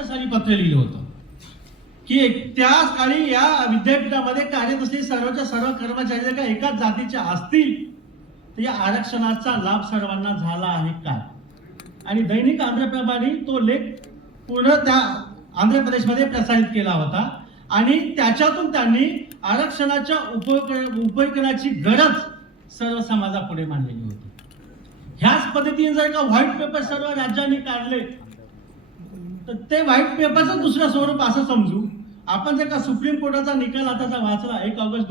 1962 साली पत्र लिहिलं होतं की त्या काळी या विद्यापीठामध्ये कार्यरत असलेले सर्वच्या सर्व कर्मचारी जर का एकाच जातीचे असतील तर या आरक्षणाचा लाभ सर्वांना झाला आहे का? आणि दैनिक आंध्रप्रभाने तो लेख पूर्ण त्या आंध्र प्रदेशमध्ये प्रसारित केला होता आणि त्याच्यातून त्यांनी आरक्षणाच्या उपयोगाची गरज सर्व समाजापुढे मांडलेली होती. ह्याच पद्धतीने जर का व्हाईट पेपर सर्व राज्यांनी काढले तर ते व्हाईट पेपरचं दुसरं स्वरूप असं समजू आपण जर का सुप्रीम कोर्टाचा निकाल आताचा वाचला 1 ऑगस्ट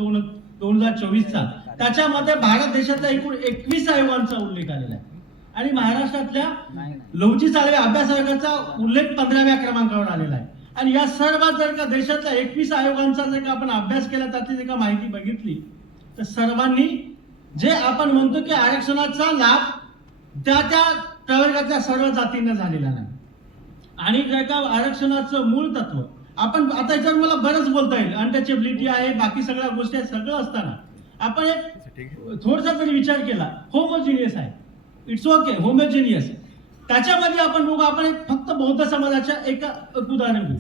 2024चा, त्याच्यामध्ये भारत देशातल्या एकूण 21 आयोगांचा उल्लेख आलेला आहे आणि महाराष्ट्रातल्या लवची साळवे अभ्यास आयोगाचा उल्लेख 15व्या क्रमांकावर आलेला आहे. आणि या सर्व जर का देशातल्या 21 आयोगांचा जर का आपण अभ्यास केला त्यातली जर का माहिती बघितली तर सर्वांनी जे आपण म्हणतो की आरक्षणाचा लाभ त्या प्रवर्गातल्या सर्व जातींना झालेला नाही. आणि जर का आरक्षणाचं मूळ तत्व आपण आता याच्यावर मला बरंच बोलता येईल, अनटचेबिलिटी आहे, बाकी सगळ्या गोष्टी सगळं असताना आपण एक थोडासा जरी विचार केला होमोजिनियस आहे, इट्स ओके होमोजिनियस. त्याच्यामध्ये आपण बघू आपण एक फक्त बौद्ध समाजाच्या एक उदाहरण घेऊ.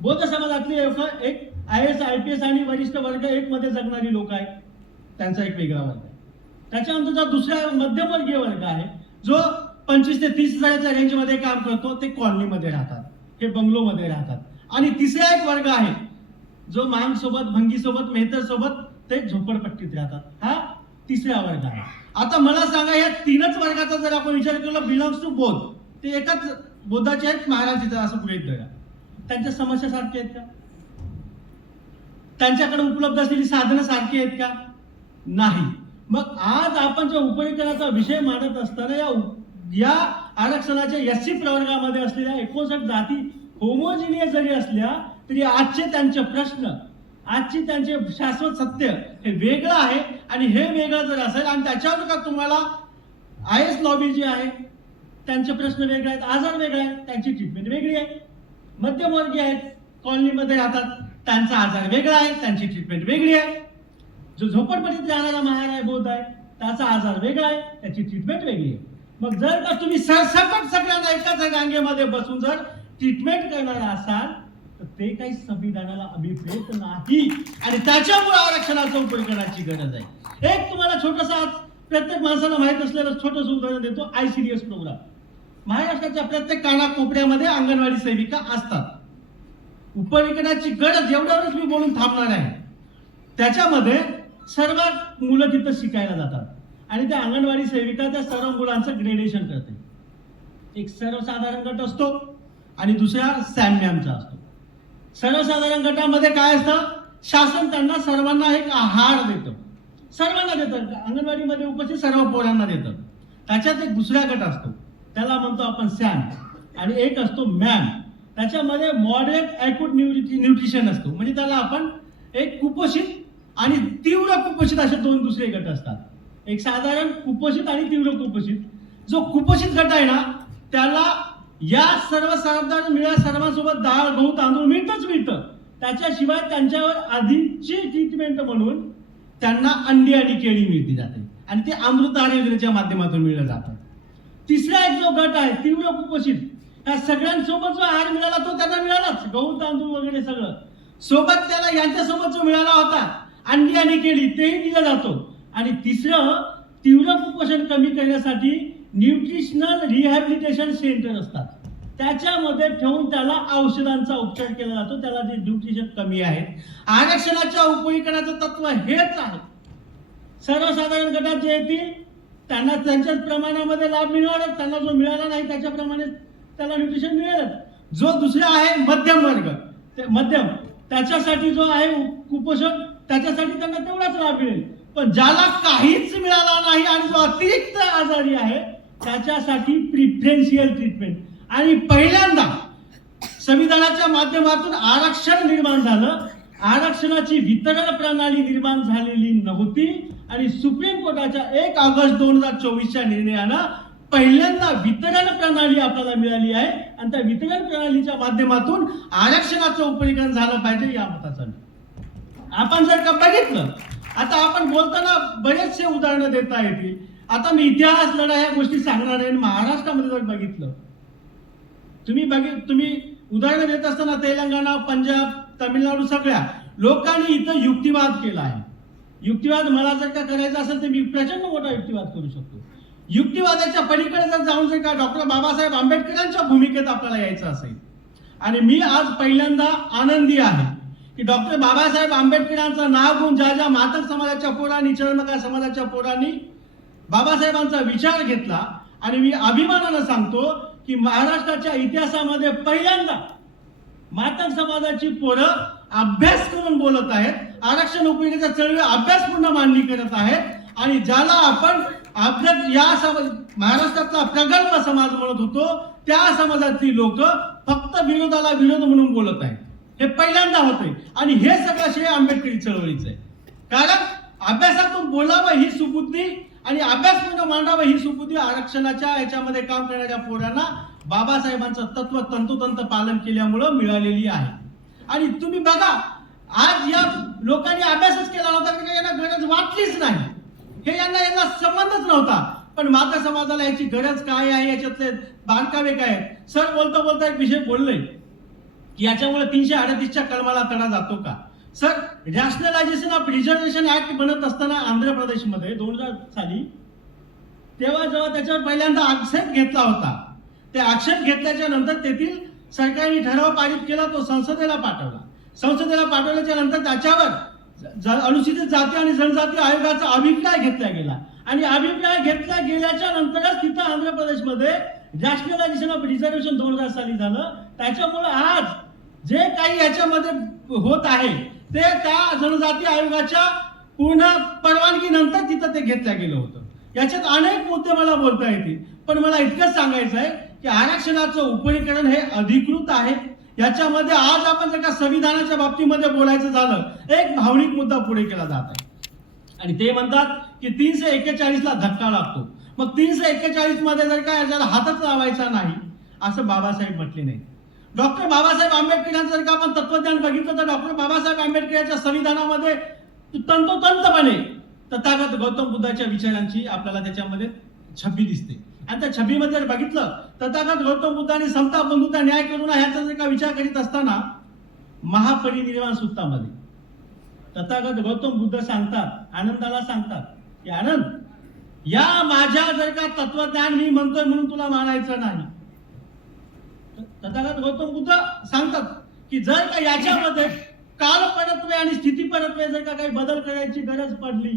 बौद्ध समाजातली एक IAS IPS आणि वरिष्ठ वर्ग 1 मध्ये जगणारी लोक आहेत, त्यांचा एक वेगळा वर्ग आहे. त्याच्यानंतर जो दुसरा मध्यमवर्गीय वर्ग आहे जो 25 ते 30 हजाराच्या रेंजमध्ये काम करतो, ते कॉलनीमध्ये राहतात, हे बंगलोमध्ये राहतात. आणि तिसरा एक वर्ग आहे जो मांग सोबत, भंगी सोबत, मेहतर सोबत ते झोपडपट्टीत राहतात. हा तिसरा वर्ग आहे. आता मला सांगा या तीनच वर्गाचा जर आपण विचार केला बिलॉंग्स टू बोध, ते एकाच बोधाचे आहेत, महाराजांचे असं गृहीत धरा. त्यांच्या समस्या सारख्या आहेत का? त्यांच्याकडे उपलब्ध असलेली साधनं सारखी आहेत का? नाही. मग आज आपण ज्या उपरीकरणाचा विषय मांडत असताना या आरक्षणाच्या SC प्रवर्गामध्ये असलेल्या 59 जाती होमोजिनियस जरी असल्या तरी आजचे त्यांचे प्रश्न, आजची त्यांचे शाश्वत सत्य हे वेगळं आहे. आणि हे वेगळं जर असेल आणि त्याच्यावर का तुम्हाला IAS लॉबी जी आहे त्यांचे प्रश्न वेगळे आहेत, आजार वेगळे आहेत, त्यांची ट्रीटमेंट वेगळी आहे. मध्यमवर्गीय आहेत, कॉलनीमध्ये राहतात, त्यांचा आजार वेगळा आहे, त्यांची ट्रीटमेंट वेगळी आहे. जो झोपडपट्टीत राहणारा महार आहे, बौद्ध आहे, त्याचा आजार वेगळा आहे, त्याची ट्रीटमेंट वेगळी आहे. मग जर का तुम्ही सरसकट सगळ्यांना एकाच रांगेमध्ये बसून जर ट्रीटमेंट करणार असाल तर ते काही संविधानाला अभिप्रेत नाही आणि त्याच्यामुळे आरक्षणाचा उपयोग करण्याची गरज आहे. एक तुम्हाला छोटंसं प्रत्येक माणसाला माहित असलेलं छोटंसं उदाहरण देतो. ICDS प्रोग्राम महाराष्ट्राच्या प्रत्येक कानाकोपऱ्यामध्ये अंगणवाडी सेविका असतात. उपविकरणाची गरज एवढ्यावरच मी बोलून थांबणार आहे. त्याच्यामध्ये सर्व मुलं तिथं शिकायला जातात आणि त्या अंगणवाडी सेविका त्या सर्व मुलांचं ग्रेडेशन करते. एक सर्वसाधारण गट असतो आणि दुसरा सॅम मॅमचा असतो. सर्वसाधारण गटामध्ये काय असतं, शासन त्यांना सर्वांना एक आहार देतं, सर्वांना देतं, अंगणवाडीमध्ये उपस्थित सर्व पोरांना देतं. त्याच्यात एक दुसरा गट असतो, त्याला म्हणतो आपण सॅम, आणि एक असतो मॅम. त्याच्यामध्ये मॉडरेट ॲक्यूट न्यूट्रिशन असतो, म्हणजे त्याला आपण एक कुपोषित आणि तीव्र कुपोषित असे दोन दुसरे गट असतात. एक साधारण कुपोषित आणि तीव्र कुपोषित. जो कुपोषित गट आहे ना त्याला या सर्वसाधारण मिळा सर्वांसोबत डाळ गहू तांदूळ मिळतं. त्याच्याशिवाय त्यांच्यावर आधीची ट्रीटमेंट म्हणून त्यांना अंडी आणि केळी मिळती जाते आणि ते अमृत आहार योजनेच्या माध्यमातून मिळलं जातं. तिसरा एक जो गट आहे तीव्र कुपोषित, त्या सगळ्यांसोबत जो आहार मिळाला तो त्यांना मिळालाच, गहू तांदूळ वगैरे सगळं सोबत त्याला यांच्यासोबत जो मिळाला होता अंडी आणि केळी तेही दिला जातो. आणि तिसरं तीव्र कुपोषण कमी करण्यासाठी न्यूट्रिशनल रिहॅबिलिटेशन सेंटर असतात, त्याच्यामध्ये ठेवून त्याला औषधांचा उपचार केला जातो, त्याला जे न्यूट्रिशन कमी आहे. आरक्षणाच्या उपयोगाचं तत्व हेच आहे. सर्वसाधारण गटात जे येतील त्यांना त्यांच्याच प्रमाणामध्ये लाभ मिळणार, त्यांना जो मिळाला नाही त्याच्याप्रमाणे त्याला न्यूट्रिशन मिळेल. जो दुसरा आहे मध्यम वर्ग, ते मध्यम त्याच्यासाठी जो आहे कुपोषण त्याच्यासाठी त्यांना तेवढाच लाभ मिळेल. पण ज्याला काहीच मिळाला नाही आणि जो अतिरिक्त आजारी आहे त्याच्यासाठी प्रिफरेन्शियल ट्रीटमेंट. आणि पहिल्यांदा संविधानाच्या माध्यमातून आरक्षण निर्माण झालं. आरक्षणाची वितरण प्रणाली निर्माण झालेली नव्हती आणि सुप्रीम कोर्टाच्या 1 ऑगस्ट 2024च्या निर्णयानं पहिल्यांदा वितरण प्रणाली आपल्याला मिळाली आहे आणि त्या वितरण प्रणालीच्या माध्यमातून आरक्षणाचं उपयोगन झालं पाहिजे या मताचं. आपण जर का बघितलं, आता आपण बोलताना बरेचसे उदाहरणं देता येतील. आता मी इतिहास लढा ह्या गोष्टी सांगणार आहे. महाराष्ट्रामध्ये जर बघितलं तुम्ही उदाहरण देत असताना तेलंगणा, पंजाब, तामिळनाडू सगळ्या लोकांनी इथं युक्तिवाद केला आहे. युक्तिवाद मला जर का करायचा असेल तर मी प्रचंड मोठा युक्तिवाद करू शकतो. युक्तिवादाच्या पलीकडे जर जाऊन जर का डॉक्टर बाबासाहेब आंबेडकरांच्या भूमिकेत आपल्याला यायचं असेल, आणि मी आज पहिल्यांदा आनंदी आहे की डॉक्टर बाबासाहेब आंबेडकरांचं नाव घेऊन ज्या ज्या मातक समाजाच्या पोरांनी, चर्मकार समाजाच्या पोरांनी बाबासाहेबांचा विचार घेतला, आणि मी अभिमानानं सांगतो की महाराष्ट्राच्या इतिहासामध्ये पहिल्यांदा मातक समाजाची पोरं अभ्यास करून बोलत आहेत, आरक्षण उपयोगाच्या चळवळी अभ्यासपूर्ण मांडणी करत आहेत, आणि ज्याला आपण महाराष्ट्रातला प्रगल्भ समाज म्हणत होतो त्या समाजातली लोक फक्त विरोधाला विरोध म्हणून बोलत आहेत. हे पहिल्यांदा होतंय, आणि हे सगळं श्रेय आंबेडकरी चळवळीचं आहे. कारण अभ्यासातून बोलावं ही सुबुद्धी आणि अभ्यासपूर्ण मांडावं ही सुबुद्धी आरक्षणाच्या याच्यामध्ये काम करणाऱ्या पोरांना बाबासाहेबांचं तत्व तंतोतंत पालन केल्यामुळं मिळालेली आहे. आणि तुम्ही बघा, आज या लोकांनी अभ्यासच केला नव्हता की यांना गरज वाटलीच नाही, हे यांना संबंधच नव्हता. पण माता समाजाला याची गरज काय आहे, याच्यातले बारकावे काय आहेत. सर बोलता बोलता एक विषय बोलले की याच्यामुळे 338च्या कलमाला तडा जातो का. Sir, rationalisation of reservation act बनत असताना आंध्र प्रदेशमध्ये 2000 साली तेव्हा जेव्हा त्याच्यावर पहिल्यांदा आक्षेप घेतला होता, ते आक्षेप घेतल्याच्या नंतर तेथील सरकारने ठराव पारित केला, तो संसदेला पाठवला. संसदेला पाठवल्याच्या नंतर त्याच्यावर अनुसूचित जाती आणि जनजाती आयोगाचा अभिप्राय घेतला गेला, आणि अभिप्राय घेतला गेल्याच्या नंतरच तिथं आंध्र प्रदेशमध्ये रॅशनलायझेशन ऑफ रिझर्वेशन 2000 साली झालं. त्याच्यामुळे आज जे काही याच्यामध्ये होत आहे ते त्या जनजाती आयोगाच्या पूर्ण परवानगीनंतर तिथं ते घेतलं गेलं होतं. याच्यात अनेक मुद्दे मला बोलता येतील, पण मला इतकंच सांगायचं आहे की आरक्षणाचं उपरीकरण हे अधिकृत आहे. याच्यामध्ये आज आपण जर का संविधानाच्या बाबतीमध्ये बोलायचं झालं, एक भावनिक मुद्दा पुढे केला जात आहे, आणि ते म्हणतात की 341 ला धक्का लागतो. मग 341 मध्ये जर का याच्याला हातच लावायचा नाही असं बाबासाहेब म्हटले नाही. डॉक्टर बाबासाहेब आंबेडकरांचं जर का आपण तत्वज्ञान बघितलं तर डॉक्टर बाबासाहेब आंबेडकरांच्या संविधानामध्ये तंतोतंतपणे तथागत गौतम बुद्धाच्या विचारांची आपल्याला त्याच्यामध्ये छबी दिसते. आणि त्या छबीमध्ये जर बघितलं, तथागत गौतम बुद्धाने समता, बंधुता, न्याय करुणा ह्याचा जर का विचार करीत असताना महापरिनिर्वाण सूत्रामध्ये तथागत गौतम बुद्ध सांगतात, आनंदाला सांगतात की आनंद, या माझ्या जर का तत्वज्ञान मी म्हणतोय म्हणून तुला मानायचं नाही. तथागत गौतम बुद्ध सांगतात की जर का याच्यामध्ये काल परत्वे आणि स्थिती परत्वे जर का काही बदल करायची गरज पडली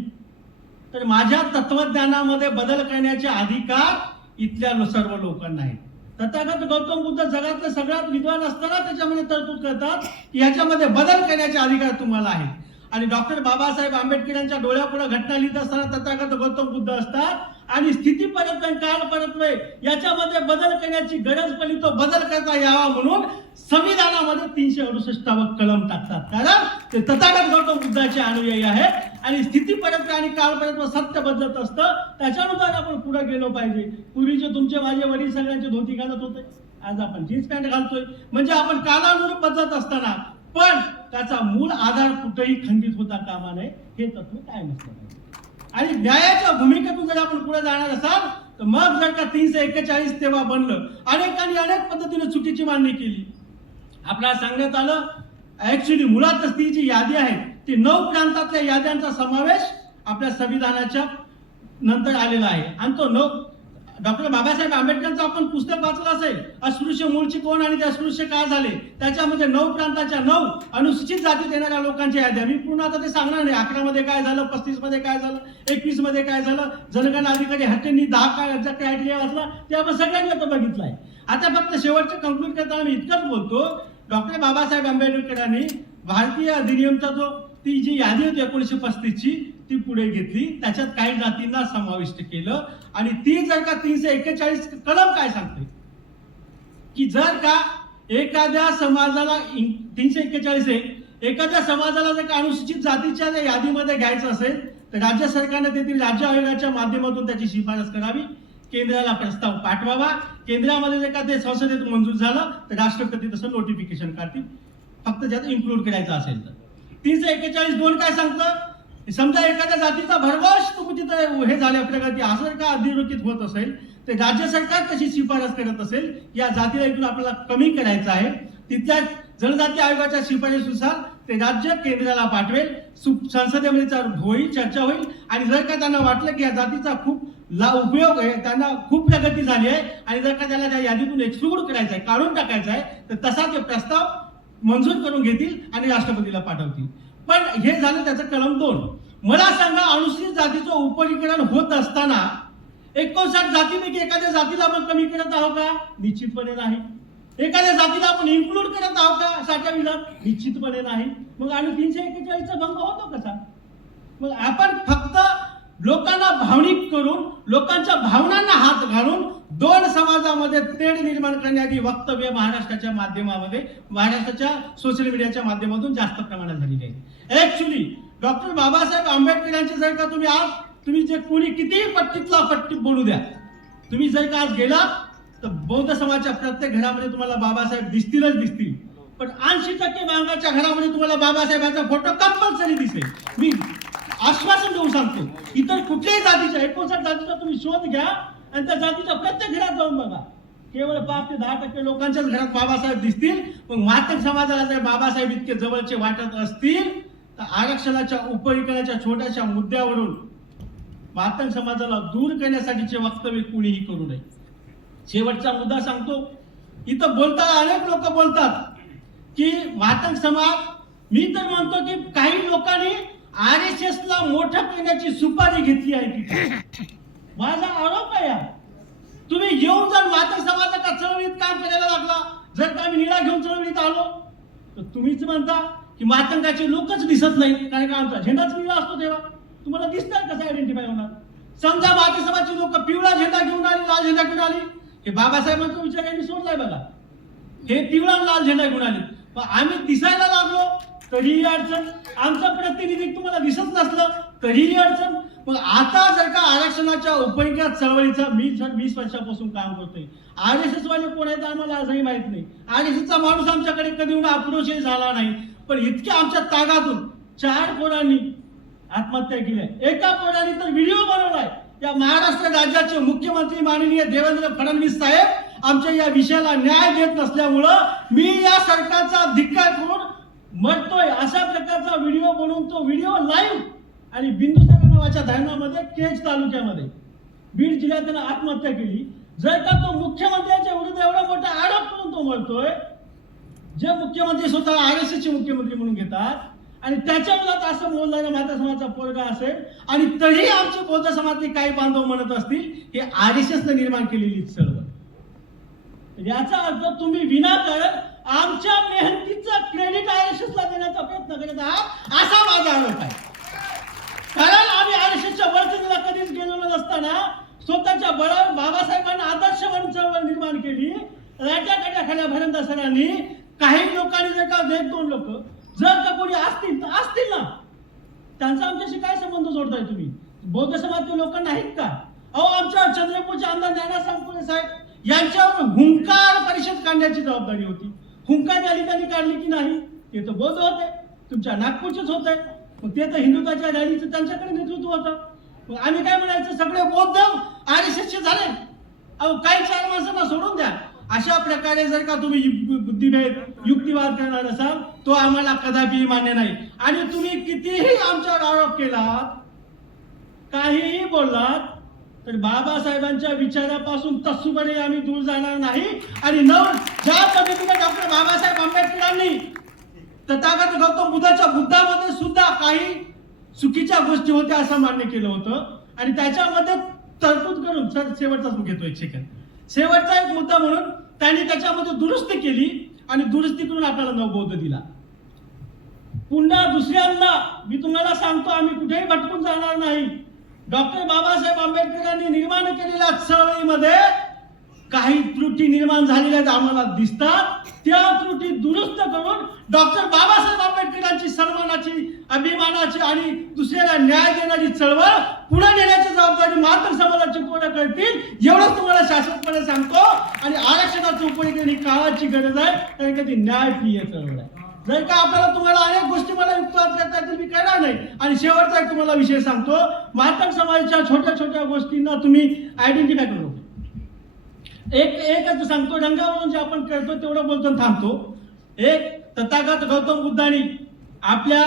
तर माझ्या तत्वज्ञानामध्ये बदल करण्याचे अधिकार इथल्या सर्व लोकांना आहेत. तथागत गौतम बुद्ध जगातले सगळ्यात विद्वान असताना त्याच्यामध्ये तरतूद करतात की याच्यामध्ये बदल करण्याचे अधिकार तुम्हाला आहेत. आणि डॉक्टर बाबासाहेब आंबेडकरांच्या डोळ्यापुढे घटना लिहित असताना तथागत गौतम बुद्ध असतात, आणि स्थिती परत्वे काल परत्वे याच्यामध्ये बदल करण्याची गरज पडली, तो बदल करता यावा म्हणून संविधानामध्ये 368 कलम टाकतात. कारण ते तथागत गौतम बुद्धाचे अनुयायी आहेत, आणि स्थिती परत्वे आणि काल परत्वे सत्य बदलत असतं, त्याच्यानुसार आपण पुढे गेलो पाहिजे. पूर्वीचे तुमचे माझे वडील सगळ्यांचे धोती घालत होते, आज आपण जीन्स पॅन्ट घालतोय. म्हणजे आपण कालानुरूप बदलत असताना पण त्याचा मूळ आधार कुठेही खंडित होता कामा नये, हे तत्व काय नसतं. आणि न्यायाच्या भूमिकेतून जर आपण पुढे जाणार असाल तर मग जर का 341 तेव्हा बनलं, अनेकांनी अनेक पद्धतीने चुकीची मांडणी केली. आपल्याला सांगण्यात आलं ऍक्च्युली मुळातच ती जी यादी आहे ती 9 प्रांतातल्या याद्यांचा समावेश आपल्या संविधानाच्या नंतर आलेला आहे. आणि तो डॉक्टर बाबासाहेब आंबेडकरांचं आपण पुस्तक वाचलं असेल, अस्पृश्य मूळची कोण आणि ते अस्पृश्य का झाले, त्याच्यामध्ये 9 प्रांताच्या 9 अनुसूचित जातीत येणाऱ्या लोकांच्या याद्या. मी पूर्ण आता ते सांगणार नाही, 11 मध्ये काय झालं, 35 मध्ये काय झालं, 21 मध्ये काय झालं, जनगणना अधिकारी हट्टेंनी 10 क्रायटेरिया वाचला, ते आपण सगळ्यांनी आता बघितलं आहे. आता फक्त शेवटचं कंक्लूड करताना मी इतकंच बोलतो, डॉक्टर बाबासाहेब आंबेडकरांनी भारतीय अधिनियमचा ती जी यादी होती 1935 ची ती पुढे घेतली, त्याच्यात काही जातींना समाविष्ट केलं. आणि ती जर का 341 कलम काय सांगते की जर का एखाद्या समाजाला 341 एखाद्या समाजाला जर का अनुसूचित जातीच्या यादीमध्ये घ्यायचं असेल तर राज्य सरकारने तेथील राज्य आयोगाच्या माध्यमातून त्याची शिफारस करावी, केंद्राला प्रस्ताव पाठवावा. केंद्रामध्ये जर का ते संसदेत मंजूर झालं तर राष्ट्रपती तसं नोटिफिकेशन काढतील, फक्त ज्यात इन्क्लूड करायचं असेल तर. 341(2) काय सांगतं, समजा एखाद्या जातीचा भरघोस तुम्ही तिथं हे झाल्या प्रगती असं का अधोरेखित होत असेल तर राज्य सरकार तशी शिफारस करत असेल या जातीला इथून आपल्याला कमी करायचं आहे तिथल्या जनजाती आयोगाच्या शिफारशीनुसार ते राज्य केंद्राला पाठवेल, संसदेमध्ये होईल, चर्चा होईल आणि जर का त्यांना वाटलं की या जातीचा खूप उपयोग आहे, त्यांना खूप प्रगती झाली आहे आणि जर का त्याला त्या यादीतून एक्सक्लूड करायचं आहे, काढून टाकायचं आहे, तर तसा ते प्रस्ताव मंजूर करून घेतील आणि राष्ट्रपतीला पाठवतील. पण हे झालं त्याचं कलम 2. मला सांगा, अनुसूचित जातीचं उपवर्गीकरण होत असताना 59 जातीपैकी एखाद्या जातीला आपण कमी करत आहोत का? निश्चितपणे नाही. एखाद्या जातीला आपण इन्क्लूड करत आहोत का 60व्या विधानात? निश्चितपणे नाही. मग आणि 341 चा भंग होतो कसा? मग आपण फक्त लोकांना भावनिक करून, लोकांच्या भावनांना हात घालून 2 समाजामध्ये तेढ निर्माण करण्याची वक्तव्य महाराष्ट्राच्या माध्यमामध्ये, महाराष्ट्राच्या सोशल मीडियाच्या माध्यमातून जास्त प्रमाणात झालेली आहे. ऍक्च्युली डॉक्टर बाबासाहेब आंबेडकरांचे जर का तुम्ही जे कोणी कितीही पट्टी बोलू द्या, तुम्ही जर का आज गेला तर बौद्ध समाजाच्या प्रत्येक घरामध्ये तुम्हाला बाबासाहेब दिसतील. पण 80% मागाच्या घरामध्ये तुम्हाला बाबासाहेबांचा फोटो कंपल्सरी दिसेल. मी आश्वासन देऊन सांगतो, इतर कुठल्याही जातीच्या 59 जातीचा तुम्ही शोध घ्या आणि त्या जातीच्या प्रत्येक घरात जाऊन बघा, केवळ 5 ते 10% लोकांच्याच घरात बाबासाहेब दिसतील. मग मातंग समाजाला जर बाबासाहेब इतके जवळचे वाटत असतील तर आरक्षणाच्या उपवर्गीकरणाच्या छोट्याशा मुद्द्यावरून मातंग समाजाला दूर करण्यासाठीचे वक्तव्य कुणीही करू नये. शेवटचा मुद्दा सांगतो. इथं बोलताना अनेक लोक बोलतात की मातंग समाज, मी तर म्हणतो की काही लोकांनी RSS ला मोठं करण्याची सुपारी घेतली आहे की. माझा आरोप आहे, तुम्ही येऊन जर मातंग समाजाच्या चळवळीत काम करायला लागला, जर का आम्ही निळा घेऊन चळवळीत आलो तर तुम्हीच म्हणता की मातंगाचे लोकच दिसत नाहीत, कारण का आमचा झेंडाच निळा असतो. तेव्हा तुम्हाला दिसणार कसं आयडेंटिफाय होणार? समजा मातंग समाजाची लोक पिवळा झेंडा घेऊन आली, लाल झेंडा घेऊन आली, हे बाबासाहेबांचा विचार यांनी सोडलाय बघा. हे पिवळा लाल झेंडा घेऊन आले, पण आम्ही दिसायला लागलो तरीही अडचण, आमचं प्रतिनिधी तुम्हाला दिसत नसलं तरीही अडचण. मग आता जर का आरक्षणाच्या उपवर्गीकरण चळवळीचा मी 20 वर्षापासून काम करतोय, RSS वाले कोण आहेत आम्हाला आजही माहित नाही. RSS चा माणूस आमच्याकडे कधी येऊन अप्रोचही झाला नाही. पण इतक्या आमच्या तागातून 4 पोरांनी आत्महत्या केल्या, एका पोराने तर व्हिडिओ बनवलाय. या महाराष्ट्र राज्याचे मुख्यमंत्री माननीय देवेंद्र फडणवीस साहेब आमच्या या विषयाला न्याय देत नसल्यामुळं मी या सरकारचा धिक्कार करून मरतोय अशा प्रकारचा व्हिडिओ बनवून तो व्हिडिओ लाईव्ह आणि बिंदुसागर नावाच्या धरणामध्ये केज तालुक्यामध्ये बीड जिल्ह्यात त्यानं आत्महत्या केली. जर का तो मुख्यमंत्र्यांच्या विरुद्ध एवढा मोठा आरोप करून तो मरतोय, जे मुख्यमंत्री स्वतः RSS चे मुख्यमंत्री म्हणून घेतात आणि त्याच्या मुलात असं बोलणारा माता समाजाचा पोरगा असेल आणि तरी आमचे बौद्ध समाजातले काही बांधव म्हणत असतील हे RSS ने निर्माण केलेली चळवळ. याचा अर्थ तुम्ही विनाकारण आमच्या मेहनतीचा क्रेडिट RSS ला देण्याचा प्रयत्न करत आहात असा माझा आरोप आहे. कारण आम्ही RSSच्या वरचढीला कधीच गेलेलो नसताना स्वतःच्या बळावर बाबासाहेबांना आदर्श म्हणून चळवळ निर्माण केली. राजाखाल्या भरंदा सरांनी, काही लोकांनी जर का 1-2 लोक जर का कोणी असतील तर असतील ना, त्यांचा आमच्याशी काय संबंध जोडताय तुम्ही? बौद्ध समाजातील लोक नाहीत का? अहो, आमच्या चंद्रपूरचे आमदार ज्ञाना सांगपुरे साहेब यांच्यावर हुंकार परिषद काढण्याची जबाबदारी होती. हुंकार त्यांनी काढली की नाही? ते तर बौद्ध होते, तुमच्या नागपूरचेच होते. मग ते तर हिंदुत्वाच्या रॅलीचं त्यांच्याकडे नेतृत्व होतं. मग आम्ही काय म्हणायचं, सगळे बौद्ध RSSचे झाले. अहो, काही 4 माणसांना सोडून द्या. अशा प्रकारे जर का तुम्ही बुद्धिभेद युक्तिवाद करणार असाल तो आम्हाला कदापि मान्य नाही. आणि तुम्ही कितीही आमच्यावर आरोप केलात, काहीही बोललात, तर बाबासाहेबांच्या विचारापासून तत्सुबरे आम्ही दूर जाणार नाही. आणि ज्या पद्धतीने डॉक्टर बाबासाहेब आंबेडकरांनी तथागत गौतम बुद्धाच्या बुद्धामध्ये सुद्धा काही चुकीच्या गोष्टी होत्या असं मान्य केलं होतं आणि त्याच्यामध्ये तरतूद करून, सर शेवटचाच घेतो 1 सेकंद, शेवटचा एक मुद्दा म्हणून त्यांनी त्याच्यामध्ये दुरुस्ती केली आणि दुरुस्ती करून आपल्याला नवबौद्ध दिला. पुन्हा दुसऱ्यांदा मी तुम्हाला सांगतो, आम्ही कुठेही भटकून जाणार नाही. डॉक्टर बाबासाहेब आंबेडकरांनी निर्माण केलेल्या चळवळीमध्ये काही त्रुटी निर्माण झालेल्या आम्हाला दिसतात. त्या त्रुटी दुरुस्त करून डॉक्टर बाबासाहेब आंबेडकरांची सन्मानाची, अभिमानाची आणि दुसऱ्याला न्याय देणारी चळवळ पुढे नेण्याची जबाबदारी मातंग समाजाची पूर्ण करतील, एवढंच तुम्हाला शाश्वतपणे सांगतो. आणि आरक्षणाचं उपवर्गीकरण ही काळाची गरज आहे, कारण का ती न्यायप्रिय चळवळ आहे. जर का आपल्याला तुम्हाला अनेक गोष्टी मला युक्तिवाद करता येतील, मी करणार नाही. आणि शेवटचा एक तुम्हाला विषय सांगतो, मातंग समाजाच्या छोट्या छोट्या गोष्टींना तुम्ही आयडेंटिफाय करू. एकच सांगतो, रंगावरून जे आपण करतो तेवढं बोलतो थांबतो. एक तथागत गौतम बुद्धांनी आपल्या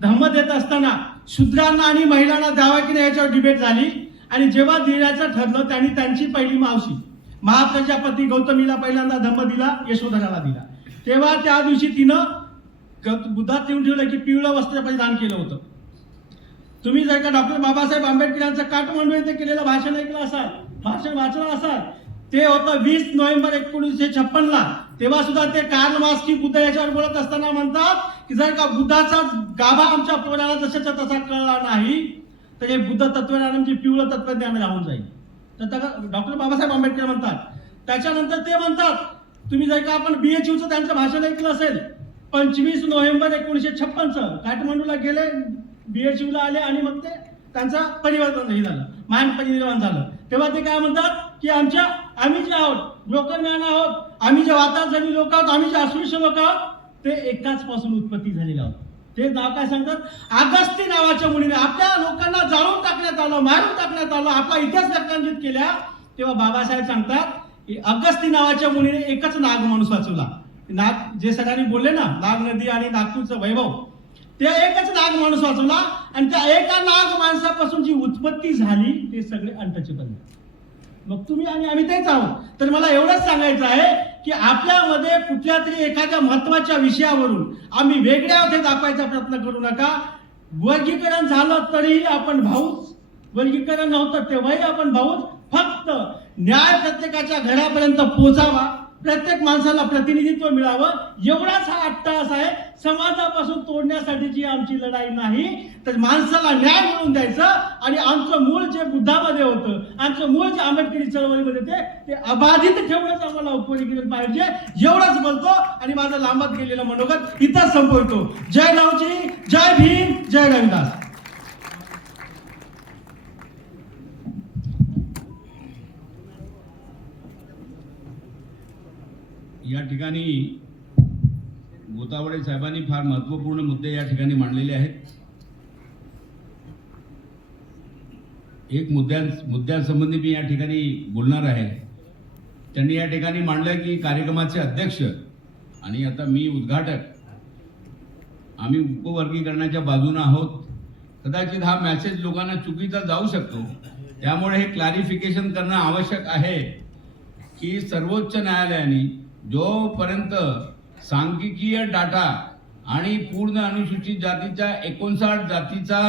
धम्म देत असताना शूद्रांना आणि महिलांना द्यावा की नाही याच्यावर डिबेट झाली, आणि जेव्हा देण्याचं ठरलं त्यांनी त्यांची पहिली मावशी महाप्रजापती गौतमीला पहिल्यांदा धम्म दिला, यशोधराला दिला. तेव्हा त्या दिवशी तिनं बुद्धात लिहून ठेवलं की पिवळं वस्त्र परिधान केलं होतं. तुम्ही जर का डॉक्टर बाबासाहेब आंबेडकरांचं काठमांडू येथे केलेलं भाषण ऐकलं असाल, भाषण वाचलं असाल, ते होतं 20 नोव्हेंबर 1956ला. तेव्हा सुद्धा ते कार्ल मार्क्स की बुद्ध याच्यावर बोलत असताना म्हणतात की जर का बुद्धाचा गाभा आमच्या पोराला जशाच्या तसा कळला नाही तर हे बुद्ध तत्वज्ञानाचे पिवळं तत्वज्ञान राहून जाईल. तर डॉक्टर बाबासाहेब आंबेडकर म्हणतात. त्याच्यानंतर ते म्हणतात, तुम्ही जर का आपण BHUचं त्यांचं भाषण ऐकलं असेल 25 नोव्हेंबर 1956चं, काठमांडूला गेले, BHUला आले आणि मग ते त्यांचं परिवर्तन झालं, महान परिनिर्वाण झालं. तेव्हा ते काय म्हणतात की आम्ही जे आहोत ब्रोकन मॅन आहोत, आम्ही जे वातावरणी लोक आहोत, आम्ही जे अस्पृश्य लोक आहोत, ते एकाच पासून उत्पत्ती झालेले आहोत. ते नाव काय सांगतात, अगस्ती नावाच्या मुलीने आपल्या लोकांना जाळून टाकण्यात आलं, मारून टाकण्यात आलं, आपला इतिहास रक्तांजित केल्या. तेव्हा बाबासाहेब सांगतात की अगस्ती नावाच्या मुलीने एकच नाग माणूस वाचवला. नाग जे सगळ्यांनी बोलले ना, नाग नदी आणि नागपूरचं वैभव, ते एकच नाग माणूस वाचवला, आणि त्या एका नाग माणसापासून जी उत्पत्ती झाली ते सगळे अनटचेबल. मग तुम्ही आणि आम्ही तेच आहोत. तर मला एवढंच सांगायचं आहे की आपल्यामध्ये कुठल्या तरी एखाद्या महत्वाच्या विषयावरून आम्ही वेगळ्या होते दाखवायचा प्रयत्न करू नका. वर्गीकरण झालं तरीही आपण भाऊच, वर्गीकरण नव्हतं तेव्हाही आपण भाऊच. फक्त न्याय प्रत्येकाच्या घरापर्यंत पोहोचावा, प्रत्येक माणसाला प्रतिनिधित्व मिळावं, एवढाच हा अट्टहास आहे. समाजापासून तोडण्यासाठीची आमची लढाई नाही, तर माणसाला न्याय मिळवून द्यायचं. आणि आमचं मूळ जे बुद्धामध्ये होतं, आमचं मूळ जे आंबेडकरी चळवळीमध्ये ते अबाधित ठेवणंच आम्हाला उपयोगी पाहिजे. एवढंच बोलतो आणि माझं लांबत गेलेलं मनोगत इथंच संपवतो. जय गावची, जय भीम, जय रविदास. या ठिकाणी गोतावडे साहेबांनी फार महत्त्वपूर्ण मुद्दे या ठिकाणी मांडलेले आहेत. एक मुद्द्यांसंबंधी मी या ठिकाणी बोलणार आहे. त्यांनी या ठिकाणी मांडलं की कार्यक्रमाचे अध्यक्ष आणि आता मी उद्घाटक, आम्ही उपवर्गीकरणाच्या बाजूने आहोत. कदाचित हा मेसेज लोकांना चुकीचा जाऊ शकतो, त्यामुळे हे क्लॅरिफिकेशन करणं आवश्यक आहे की सर्वोच्च न्यायालयाने जोपर्यंत सांख्यिकीय डाटा आणि पूर्ण अनुसूचित जातीच्या 59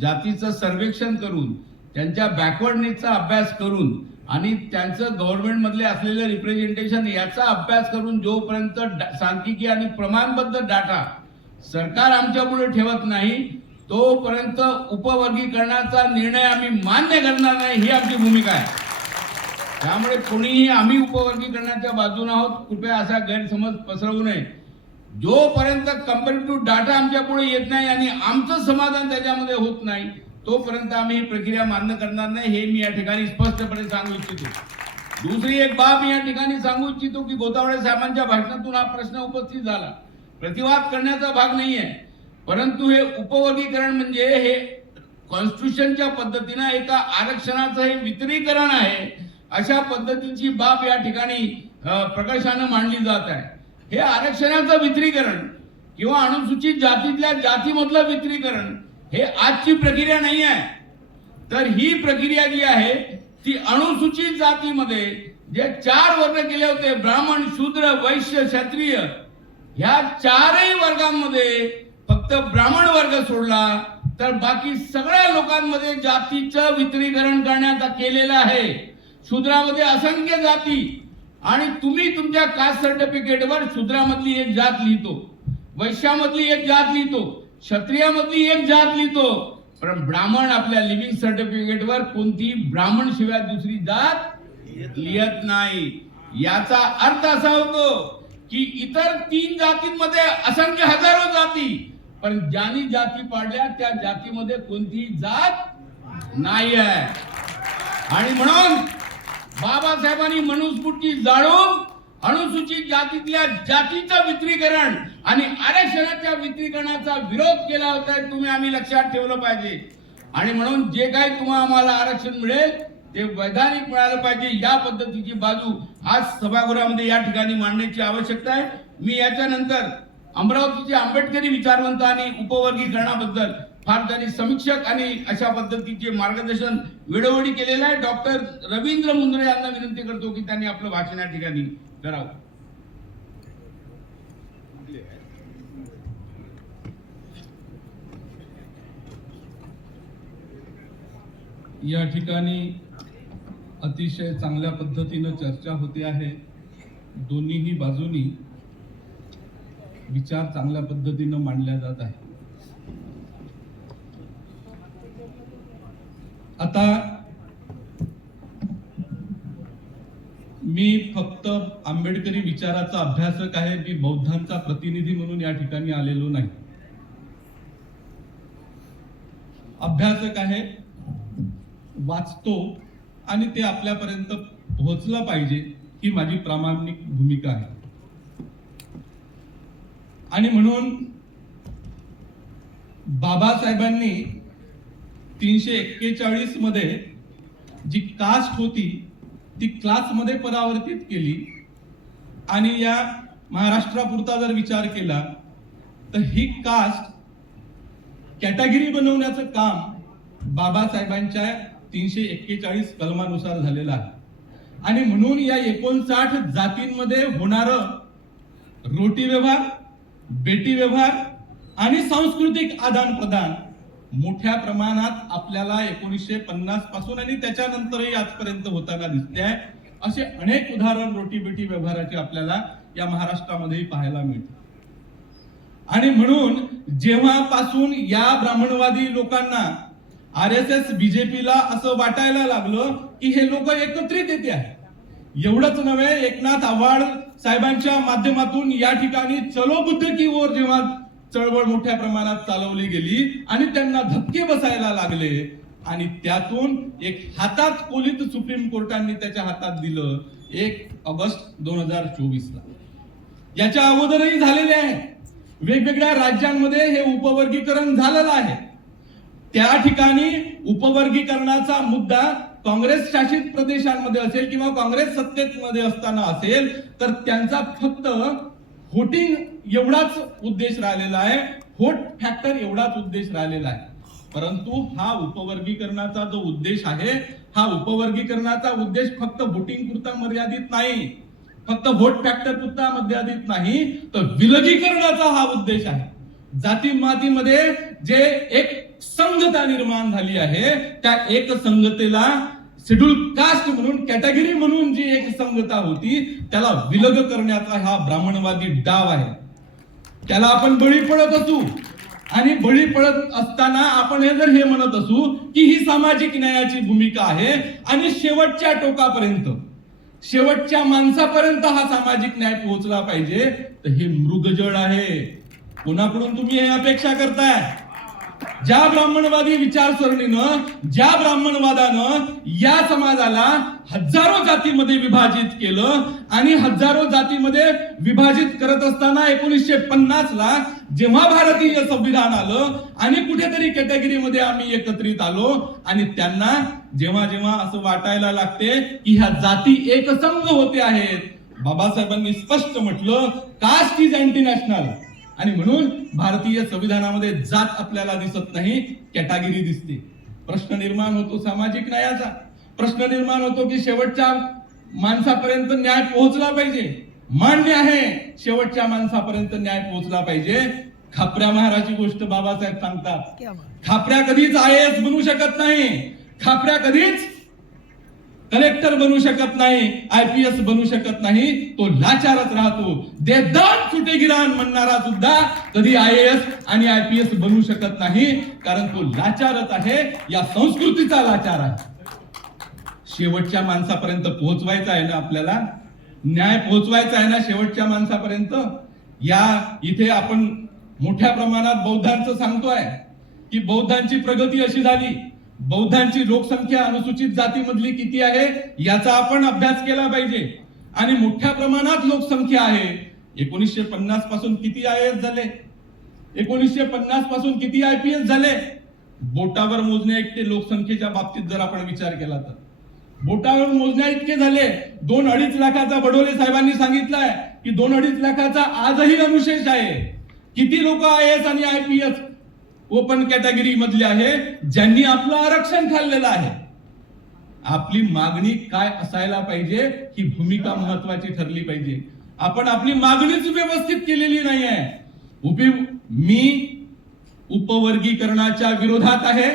जातीचं सर्वेक्षण करून त्यांच्या बॅकवर्डनेसचा अभ्यास करून आणि त्यांचं गव्हर्नमेंट मधले असलेले रिप्रेझेंटेशन याचा अभ्यास करून जोपर्यंत सांख्यिकी आणि प्रमाणबद्ध डाटा सरकार आमच्यापुढे ठेवत नाही तोपर्यंत उपवर्गीकरणाचा निर्णय आम्ही मान्य करणार नाही, ही आमची भूमिका आहे. त्यामुळे कोणीही आम्ही उपवर्गीकरणाच्या बाजूने आहोत, कृपया असा गैरसमज पसरवू नये. जोपर्यंत कंपॅरेटिव्ह डाटा आमच्या पुढे येत नाही आणि आमचं समाधान त्याच्यामध्ये होत नाही तोपर्यंत आम्ही ही प्रक्रिया मान्य करणार नाही, हे मी या ठिकाणी स्पष्टपणे सांगू इच्छितो. दुसरी एक बाब मी या ठिकाणी सांगू इच्छितो की गोतावडे साहेबांच्या भाषणातून हा प्रश्न उपस्थित झाला. प्रतिवाद करण्याचा भाग नाहीये, परंतु हे उपवर्गीकरण म्हणजे हे कॉन्स्टिट्यूशनच्या पद्धतीने एका आरक्षणाचं हे वितरीकरण आहे, अशा पद्धतीची बाब या ठिकाणी प्रकर्षाने मांडली जात आहे. हे आरक्षणाचं वितरीकरण किंवा अनुसूचित जातीतल्या जातीमधलं वितरीकरण हे आजची प्रक्रिया नाही आहे. तर ही प्रक्रिया जी आहे ती अनुसूचित जातीमध्ये जे 4 वर्ग केले होते, ब्राह्मण, शूद्र, वैश्य, क्षत्रिय, ह्या 4ही वर्गांमध्ये फक्त ब्राह्मण वर्ग सोडला तर बाकी सगळ्या लोकांमध्ये जातीचं वितरीकरण करण्यात केलेलं आहे. शूद्रामध्ये असंख्य जाती आणि तुम्ही तुमच्या कास्ट सर्टिफिकेटवर शूद्रामधली एक जात लिहितो, वैश्यामधली एक जात लिहितो, क्षत्रियामधली एक जात लिहितो, पण ब्राह्मण आपल्या लिव्हिंग सर्टिफिकेटवर कोणती ब्राह्मण शिवाय दुसरी जात लिहित नाही. याचा अर्थ असा होतो की इतर 3 जातींमध्ये असंख्य हजारो जाती, पण ज्यांनी जाती पाडल्या त्या जातीमध्ये कोणतीही जात नाही आहे. आणि म्हणून बाबासाहेबांनी मनुस्मृती जाळून अनुसूचित जातीतल्या जातीचं वितरीकरण आणि आरक्षणाच्या वितरीकरणाचा विरोध केला होता, तुम्ही आम्ही लक्षात ठेवलं पाहिजे. आणि म्हणून जे काही तुम्हाला आम्हाला आरक्षण मिळेल ते वैधानिक मिळालं पाहिजे, या पद्धतीची बाजू आज सभागृहामध्ये या ठिकाणी मांडण्याची आवश्यकता आहे. मी याच्यानंतर अमरावतीचे आंबेडकरी विचारवंत आणि उपवर्गीकरणाबद्दल फार त्यांनी समीक्षक आणि अशा पद्धतीचे मार्गदर्शन वेळोवेळी केलेलं आहे. डॉक्टर रवींद्र मुंद्रे यांना विनंती करतो की त्यांनी आपलं भाषण या ठिकाणी करावं. या ठिकाणी अतिशय चांगल्या पद्धतीनं चर्चा होते आहे. दोन्हीही बाजूनी विचार चांगल्या पद्धतीनं मांडल्या जात आहे. आता मी फक्त आंबेडकरी विचाराचा अभ्यासक आहे, मी बौद्धांचा प्रतिनिधी म्हणून या ठिकाणी आलेलो नाही. अभ्यासक आहे, वाचतो आणि ते आपल्यापर्यंत पोहोचलं पाहिजे ही माझी प्रामाणिक भूमिका आहे. आणि म्हणून बाबासाहेबांनी 341 मध्ये जी कास्ट होती ती क्लासमध्ये परावर्तित केली. आणि या महाराष्ट्रापुरता जर विचार केला तर ही कास्ट कॅटेगरी बनवण्याचं काम बाबासाहेबांच्या 341 कलमानुसार झालेलं आहे. आणि म्हणून या 59 जातींमध्ये होणारं रोटी व्यवहार, बेटी व्यवहार आणि सांस्कृतिक आदान प्रदान मोठ्या प्रमाणात आपल्याला 1950 पासून आणि त्याच्यानंतरही आजपर्यंत होताना दिसते आहे. असे अनेक उदाहरण रोटी बेटी व्यवहाराचे आपल्याला या महाराष्ट्रामध्ये पाहायला मिळते. आणि म्हणून जेव्हापासून या ब्राह्मणवादी लोकांना RSS बीजेपीला असं वाटायला लागलं की हे लोक एकत्रित येते आहे. एवढंच नव्हे, एकनाथ आव्हाड साहेबांच्या माध्यमातून या ठिकाणी चलो बुद्ध की ओर जेव्हा चळवळ मोठ्या प्रमाणात चालवली गेली आणि त्यांना धक्के बसायला लागले आणि त्यातून एक हातात कोलित सुप्रीम कोर्टाने त्याच्या हातात दिलं 1 ऑगस्ट 2024 ला. याच्या अगोदरही झालेले आहे. वेगवेगळ्या राज्यांमध्ये हे उपवर्गीकरण झालेलं आहे. त्या ठिकाणी उपवर्गीकरणाचा मुद्दा काँग्रेस शासित प्रदेशांमध्ये असेल किंवा काँग्रेस सत्तेमध्ये असताना असेल तर त्यांचा फक्त व्होटिंग एवढाच उद्देश राहिलेला आहे, व्होट फॅक्टर एवढाच उद्देश राहिलेला आहे. परंतु हा उपवर्गीकरणाचा जो उद्देश आहे, हा उपवर्गीकरणाचा उद्देश फक्त व्होटिंग पुरता मर्यादित नाही, फक्त व्होट फॅक्टर पुरता मर्यादित नाही, तर विलगीकरणाचा हा उद्देश आहे. जाती मातीमध्ये जे एक संघता निर्माण झाली आहे त्या एक संघतेला शेड्यूल कास्ट म्हणून, कॅटेगरी म्हणून जी एक संघता होती त्याला विलग करण्याचा हा ब्राह्मणवादी डाव आहे. त्याला आपण बळी पडत असू आणि बळी पडत असताना आपण हे म्हणत असू की ही सामाजिक न्यायाची भूमिका आहे आणि शेवटच्या टोकापर्यंत, शेवटच्या माणसापर्यंत हा सामाजिक न्याय पोहोचला पाहिजे, तर हे मृगजळ आहे. कोणाकडून तुम्ही हे अपेक्षा करताय? ज्या ब्राह्मणवादी विचारसरणीनं, ज्या ब्राह्मणवादानं या समाजाला हजारो जातीमध्ये विभाजित केलं आणि हजारो जातीमध्ये विभाजित करत असताना 1950 ला जेव्हा भारतीय संविधान आलं आणि कुठेतरी कॅटेगरीमध्ये आम्ही एकत्रित आलो आणि त्यांना जेव्हा जेव्हा असं वाटायला लागते की ह्या जाती एकसंघ होते आहेत, बाबासाहेबांनी स्पष्ट म्हटलं कास्ट इज अँटी नॅशनल. आणि म्हणून भारतीय संविधानामध्ये जात आपल्याला दिसत नाही, कॅटेगरी दिसते. प्रश्न निर्माण होतो सामाजिक न्यायाचा, प्रश्न निर्माण होतो की शेवटच्या माणसापर्यंत न्याय पोहोचला पाहिजे. मान्य आहे, शेवटच्या माणसापर्यंत न्याय पोहोचला पाहिजे. खापऱ्या महाराची गोष्ट बाबासाहेब सांगतात. खापऱ्या कधीच IAS बनू शकत नाही, खापऱ्या कधीच कलेक्टर बनू शकत नाही, IPS बनू शकत नाही, तो लाचारच राहतो. देदान सुटेगिरान म्हणणारा सुद्धा कधी IAS आणि IPS बनू शकत नाही, कारण तो लाचारच आहे, या संस्कृतीचा लाचार आहे. शेवटच्या माणसापर्यंत पोहोचवायचा आहे ना आपल्याला, न्याय पोहोचवायचा आहे ना शेवटच्या माणसापर्यंत. या इथे आपण मोठ्या प्रमाणात बौद्धांचं सांगतोय की बौद्धांची प्रगती अशी झाली, बौद्धांची लोकसंख्या अनुसूचित जातीमधली किती आहे याचा आपण अभ्यास केला पाहिजे. आणि मोठ्या प्रमाणात लोकसंख्या आहे. 1950 पासून किती IAS झाले, 1950 पासून किती IPS झाले? बोटावर मोजण्या इतके लोकसंख्येच्या बाबतीत जर आपण विचार केला तर बोटावर मोजण्या इतके झाले. 2-2.5 लाखाचा बडोले साहेबांनी सांगितलंय की 2-2.5 लाखाचा आजही अनुशेष आहे. किती लोक IAS आणि IPS ओपन कॅटेगरी मधले आहे ज्यांनी आपलं आरक्षण खाल्लेलं आहे. आपली मागणी काय असायला पाहिजे ही भूमिका महत्वाची ठरली पाहिजे. आपण आपली मागणीच व्यवस्थित केलेली नाही आहे. मी उपवर्गीकरणाच्या विरोधात आहे,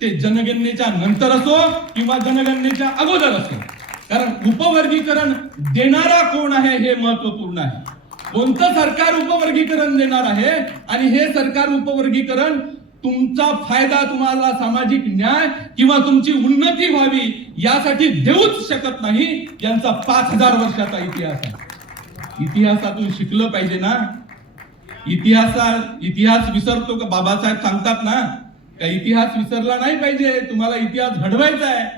ते जनगणनेच्या नंतर असो किंवा जनगणनेच्या अगोदर असो. कारण उपवर्गीकरण देणारा कोण आहे हे महत्वपूर्ण आहे. कोणतं सरकार उपवर्गीकरण देणार आहे आणि हे सरकार उपवर्गीकरण तुमचा फायदा, तुम्हाला सामाजिक न्याय किंवा तुमची उन्नती व्हावी यासाठी देऊच शकत नाही. यांचा 5000 वर्षाचा इतिहास आहे. इतिहासातून शिकलं पाहिजे ना. इतिहास विसरतो का? बाबासाहेब सांगतात ना का इतिहास विसरला नाही पाहिजे, तुम्हाला इतिहास घडवायचा आहे.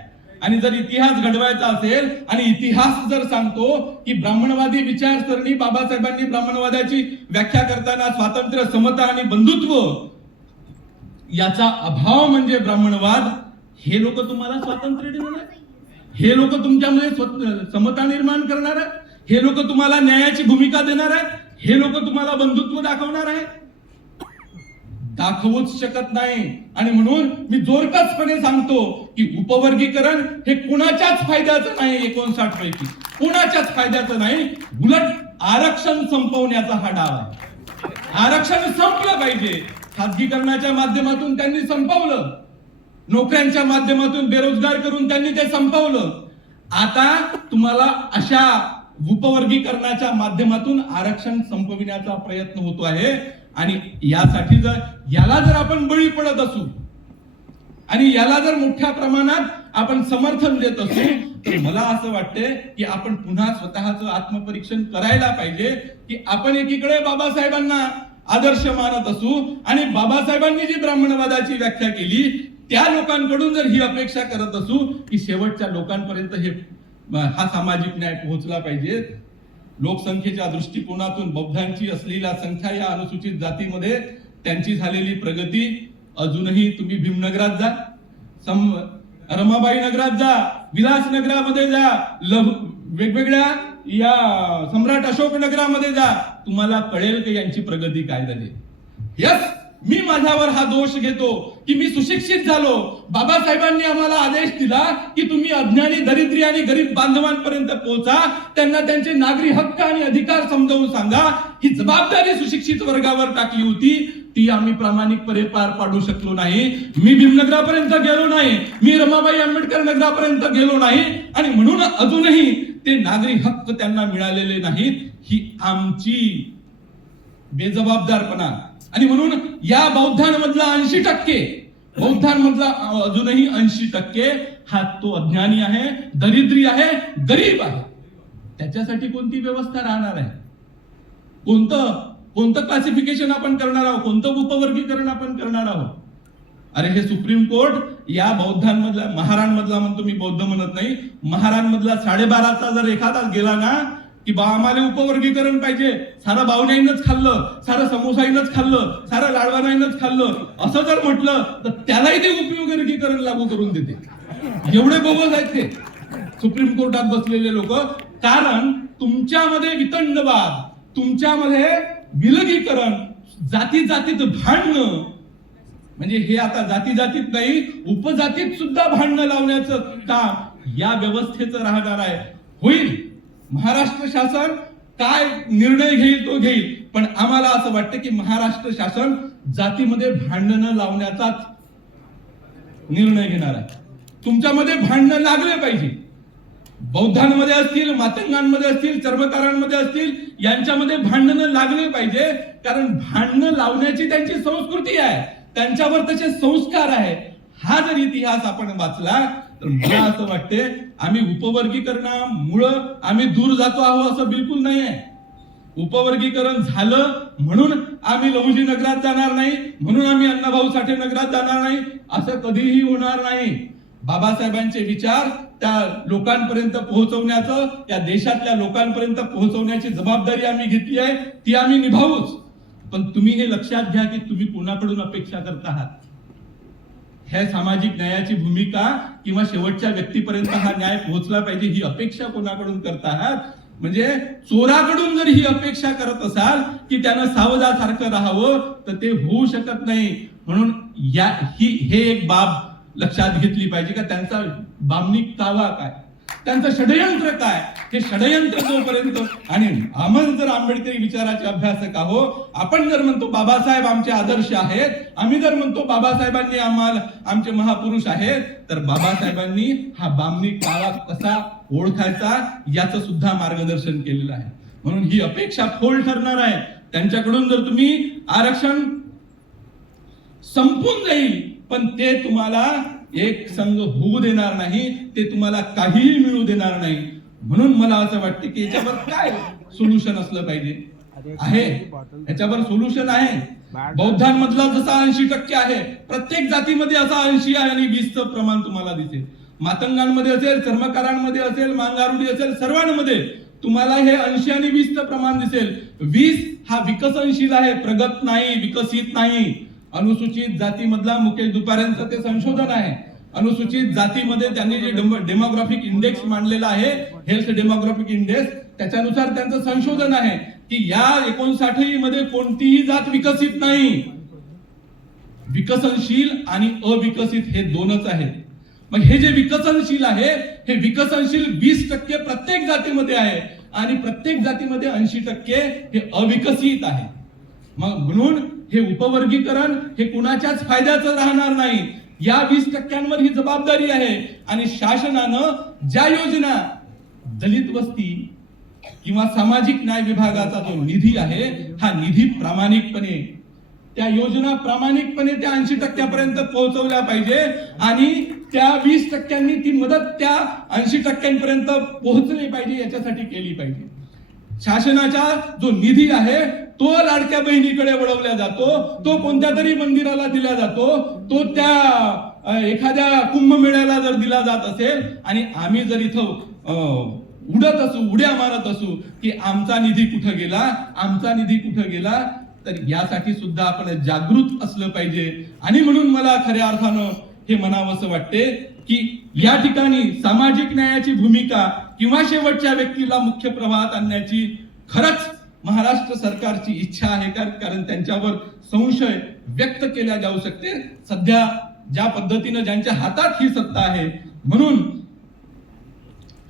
आणि जर इतिहास घडवायचा असेल आणि इतिहास जर सांगतो की ब्राह्मणवादी विचारसरणी, बाबासाहेबांनी ब्राह्मणवादाची व्याख्या करताना स्वातंत्र्य, समता आणि बंधुत्व याचा अभाव म्हणजे ब्राह्मणवाद, हे लोक तुम्हाला स्वातंत्र्य देणार आहे, हे लोक तुमच्यामध्ये समता निर्माण करणार आहे, हे लोक तुम्हाला न्यायाची भूमिका देणार आहे, हे लोक तुम्हाला बंधुत्व दाखवणार आहे? दाखवूच शकत नाही. आणि म्हणून मी जोरकसपणे सांगतो की उपवर्गीकरण हे कुणाच्याच फायद्याचं नाही. 59 पैकी कुणाच्याच फायद्याचं नाही. उलट आरक्षण संपवण्याचा हा डाव आहे. आरक्षण संपलं पाहिजे. खासगीकरणाच्या माध्यमातून त्यांनी संपवलं, नोकऱ्यांच्या माध्यमातून बेरोजगार करून त्यांनी ते संपवलं. आता तुम्हाला अशा उपवर्गीकरणाच्या माध्यमातून आरक्षण संपविण्याचा प्रयत्न होतो आहे. आणि यासाठी याला जर आपण बळी पडत असू आणि याला जर मोठ्या प्रमाणात आपण समर्थन देत असू तर मला असं वाटते की आपण पुन्हा स्वतःचं आत्मपरीक्षण करायला पाहिजे की आपण एकीकडे बाबासाहेबांना आदर्श मानत असू आणि बाबासाहेबांनी जी ब्राह्मणवादाची व्याख्या केली त्या लोकांकडून जर ही अपेक्षा करत असू की शेवटच्या लोकांपर्यंत हा सामाजिक न्याय पोहोचला पाहिजे. लोकसंख्येच्या दृष्टिकोनातून बौद्धांची असलेल्या संख्या या अनुसूचित जातीमध्ये त्यांची झालेली प्रगती अजूनही तुम्ही भीमनगरात जा, रमाबाई नगरात जा, विलासनगरामध्ये जा, वेगवेगळ्या या सम्राट अशोक नगरामध्ये जा, तुम्हाला कळेल की यांची प्रगती काय झाली. यस, मी माझ्यावर हा दोष घेतो की मी सुशिक्षित झालो. बाबासाहेबांनी आम्हाला आदेश दिला की तुम्ही अज्ञानी, दरिद्री आणि गरीब बांधवांपर्यंत पोहोचा, त्यांना त्यांचे नागरी हक्क आणि अधिकार समजावून सांगा. ही जबाबदारी सुशिक्षित वर्गावर टाकली होती, ती आम्ही प्रामाणिकपणे पार पाडू शकलो नाही. मी भीमनगरापर्यंत गेलो नाही, मी रमाबाई आंबेडकर नगरापर्यंत गेलो नाही आणि म्हणून अजूनही ते नागरी हक्क त्यांना मिळालेले नाहीत. ही आमची बेजबाबदारपणा. आणि म्हणून या बौद्धांमधला 80%, बौद्धांमधला अजूनही 80% हा तो अज्ञानी आहे, दरिद्री आहे, गरीब आहे. त्याच्यासाठी कोणती व्यवस्था राहणार आहे? कोणतं क्लासिफिकेशन आपण करणार आहोत? कोणतं उपवर्गीकरण आपण करणार आहोत? अरे हे सुप्रीम कोर्ट या बौद्धांमधला, महारांमधला म्हणतो मी, बौद्ध म्हणत नाही, महारांमधला 12.5चा जर एखादा गेला ना की आम्हाला उपवर्गीकरण पाहिजे, सारं बावण्याईनच खाल्लं, सारं समोसाईनच खाल्लं, सारं लाडवानाईनच खाल्लं, असं जर म्हटलं तर त्यालाही ते उपवर्गीकरण लागू करून देते. एवढे बोगस आहेत ते सुप्रीम कोर्टात बसलेले लोक. कारण तुमच्यामध्ये वितंडवाद, तुमच्यामध्ये विलगीकरण, जाती जातीत भांडणं, म्हणजे हे आता जाती जातीत नाही, उपजातीत सुद्धा भांडणं लावण्याचं काम या व्यवस्थेचं राहणार आहे. होईल, महाराष्ट्र शासन काय निर्णय घेईल तो घेईल, पण आम्हाला असं वाटतं की महाराष्ट्र शासन जातीमध्ये भांडणं लावण्याचाच निर्णय घेणार आहे. तुमच्यामध्ये भांडणं लागले पाहिजे. बौद्धांमध्ये असतील, मातंगांमध्ये असतील, चर्मकारांमध्ये असतील, यांच्यामध्ये भांडणं लागले पाहिजे. कारण भांडणं लावण्याची त्यांची संस्कृती आहे, त्यांच्यावर तसे संस्कार आहे. हा जर इतिहास आपण वाचला तर मला असं वाटते आम्ही उपवर्गीकरणामुळं आम्ही दूर जातो आहोत असं बिलकुल नाही आहे. उपवर्गीकरण झालं म्हणून आम्ही लहुजी नगरात जाणार नाही, म्हणून आम्ही अण्णाभाऊ साठे नगरात जाणार नाही, असं कधीही होणार नाही. बाबासाहेबांचे विचार त्या लोकांपर्यंत पोहोचवण्याचं, त्या देशातल्या लोकांपर्यंत पोहोचवण्याची जबाबदारी आम्ही घेतली आहे, ती आम्ही निभावूच. पण तुम्ही हे लक्षात घ्या की तुम्ही कोणाकडून अपेक्षा करत आहात. ह्या सामाजिक न्यायाची भूमिका किंवा शेवटच्या व्यक्तीपर्यंत हा न्याय पोहोचला पाहिजे ही अपेक्षा कोणाकडून करत आहात. म्हणजे चोराकडून जर ही अपेक्षा करत असाल की त्यानं सावजासारखं राहावं तर ते होऊ शकत नाही. म्हणून हे एक बाब लक्षात घेतली पाहिजे का त्यांचा बामणिक कावा काय, त्यांचं षडयंत्र काय. हे षडयंत्र जोपर्यंत, आणि आम्ही जर आंबेडकरी विचाराचे अभ्यासक आहोत, आपण जर म्हणतो बाबासाहेब आमचे आदर्श आहेत, आम्ही जर म्हणतो बाबासाहेबांनी आम्हाला आमचे महापुरुष आहेत, तर बाबासाहेबांनी हा बामणिक कावा कसा ओळखायचा याचं सुद्धा मार्गदर्शन केलेलं आहे. म्हणून ही अपेक्षा फोल ठरणार आहे. त्यांच्याकडून जर तुम्ही आरक्षण संपून जाईल पण ते तुम्हाला एक संघ होऊ देणार नाही, ते तुम्हाला काहीही मिळू देणार नाही. म्हणून मला असं वाटतं की याच्यावर काय सोल्युशन असलं पाहिजे. आहे याच्यावर सोल्युशन आहे. बौद्धांमधला जसा 80% आहे, प्रत्येक जातीमध्ये असा 80 आणि 20चं प्रमाण तुम्हाला दिसेल. मातंगांमध्ये असेल, चर्मकारांमध्ये असेल, मांगारुडी असेल, सर्वांमध्ये तुम्हाला हे 80 आणि 20चं प्रमाण दिसेल. 20 हा विकसनशील आहे, प्रगत नाही, विकसित नाही. अनुसूचित जातीमधला मुकेश दुपाऱ्यांचं ते संशोधन आहे. अनुसूचित जातीमध्ये त्यांनी जे डेमोग्राफिक इंडेक्स मांडलेला आहे, हेल्थ डेमोग्राफिक इंडेक्स, त्याच्यानुसार त्यांचं संशोधन आहे की या 59 मध्ये कोणतीही जात विकसित नाही. विकसनशील आणि अविकसित हे दोनच आहेत. मग हे जे विकसनशील आहे, हे विकसनशील 20% प्रत्येक जातीमध्ये आहे आणि प्रत्येक जातीमध्ये 80% हे अविकसित आहे. मग म्हणून हे उपवर्गीकरण हे कुणाच्याच फायद्याचं राहणार नाही. या 20%वर ही जबाबदारी आहे. आणि शासनानं ज्या योजना दलित वस्ती किंवा सामाजिक न्याय विभागाचा जो निधी आहे, हा निधी प्रामाणिकपणे, त्या योजना प्रामाणिकपणे त्या 80% पर्यंत पोहोचवल्या पाहिजे आणि त्या 20%नी ती मदत त्या 80% पर्यंत पोहोचली पाहिजे, याच्यासाठी केली पाहिजे. शासनाचा जो निधी आहे तो लाडक्या बहिणीकडे वळवला जातो, तो कोणत्या तरी मंदिराला दिला जातो, तो त्या एखाद्या कुंभमेळ्याला जर दिला जात असेल आणि आम्ही जर इथं उडत असू, उड्या मारत असू की आमचा निधी कुठं गेला, आमचा निधी कुठं गेला, तर यासाठी सुद्धा आपण जागृत असलं पाहिजे. आणि म्हणून मला खऱ्या अर्थानं हे म्हणावंसं वाटते की या ठिकाणी सामाजिक न्यायाची भूमिका किंवा शेवटच्या व्यक्तीला मुख्य प्रवाहात आणण्याची खरंच महाराष्ट्र सरकारची इच्छा आहे का, कारण त्यांच्यावर संशय व्यक्त केला जाऊ शकते सध्या ज्या पद्धतीने ज्यांच्या हातात ही सत्ता आहे. म्हणून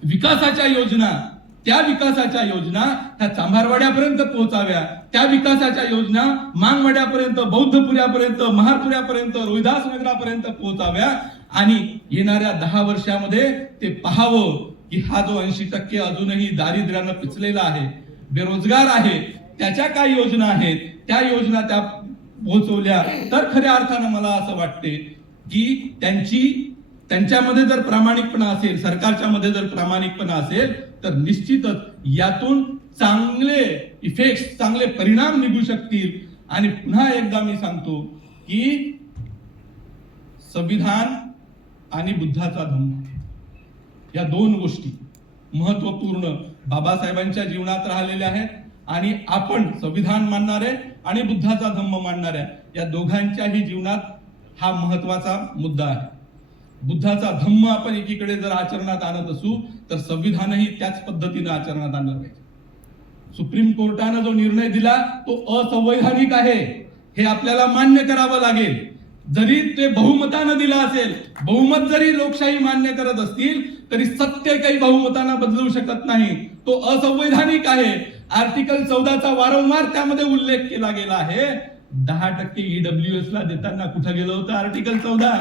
विकासाच्या योजना, त्या विकासाच्या योजना ह्या चांभारवाड्यापर्यंत पोहोचाव्या, त्या विकासाच्या योजना मांगवाड्यापर्यंत, बौद्धपुऱ्यापर्यंत, महारपुऱ्यापर्यंत, रोहिदास नगरापर्यंत पोहोचाव्या आणि येणाऱ्या 10 वर्षामध्ये ते पाहावं की हा जो 80% अजूनही दारिद्र्यानं पिचलेला आहे, बेरोजगार आहे, त्याच्या काय योजना आहेत, त्या योजना त्या पोहोचवल्या तर खऱ्या अर्थानं मला असं वाटते की त्यांच्यामध्ये जर प्रामाणिकपणा असेल, सरकारच्या मध्ये जर प्रामाणिकपणा असेल, तर निश्चितच यातून चांगले इफेक्ट, चांगले परिणाम निघू शकतील. आणि पुन्हा एकदा मी सांगतो की संविधान आणि बुद्धाचा धम्म या दोन गोष्टी महत्वपूर्ण बाबासाहेबांच्या जीवनात राहिलेल्या आहेत. आणि आपण संविधान मानणारे आणि बुद्धाचा धम्म मानणाऱ्या या दोघांच्याही जीवनात हा महत्वाचा मुद्दा आहे. बुद्धाचा धम्म आपण एकीकडे जर आचरणात आणत असू तर संविधानही त्याच पद्धतीने आचरणात आणलं पाहिजे. सुप्रीम कोर्टाने जो निर्णय दिला तो असंवैधानिक आहे हे आपल्याला मान्य करावं लागेल. जरी ते बहुमतानं दिला असेल, बहुमत जरी लोकशाही मान्य करत असतील तरी सत्य काही बहुमतानं बदलू शकत नाही. तो असंवैधानिक आहे. आर्टिकल 14चा वारंवार त्यामध्ये उल्लेख केला गेला आहे. 10% EWS ला देताना कुठं गेलं होतं आर्टिकल 14?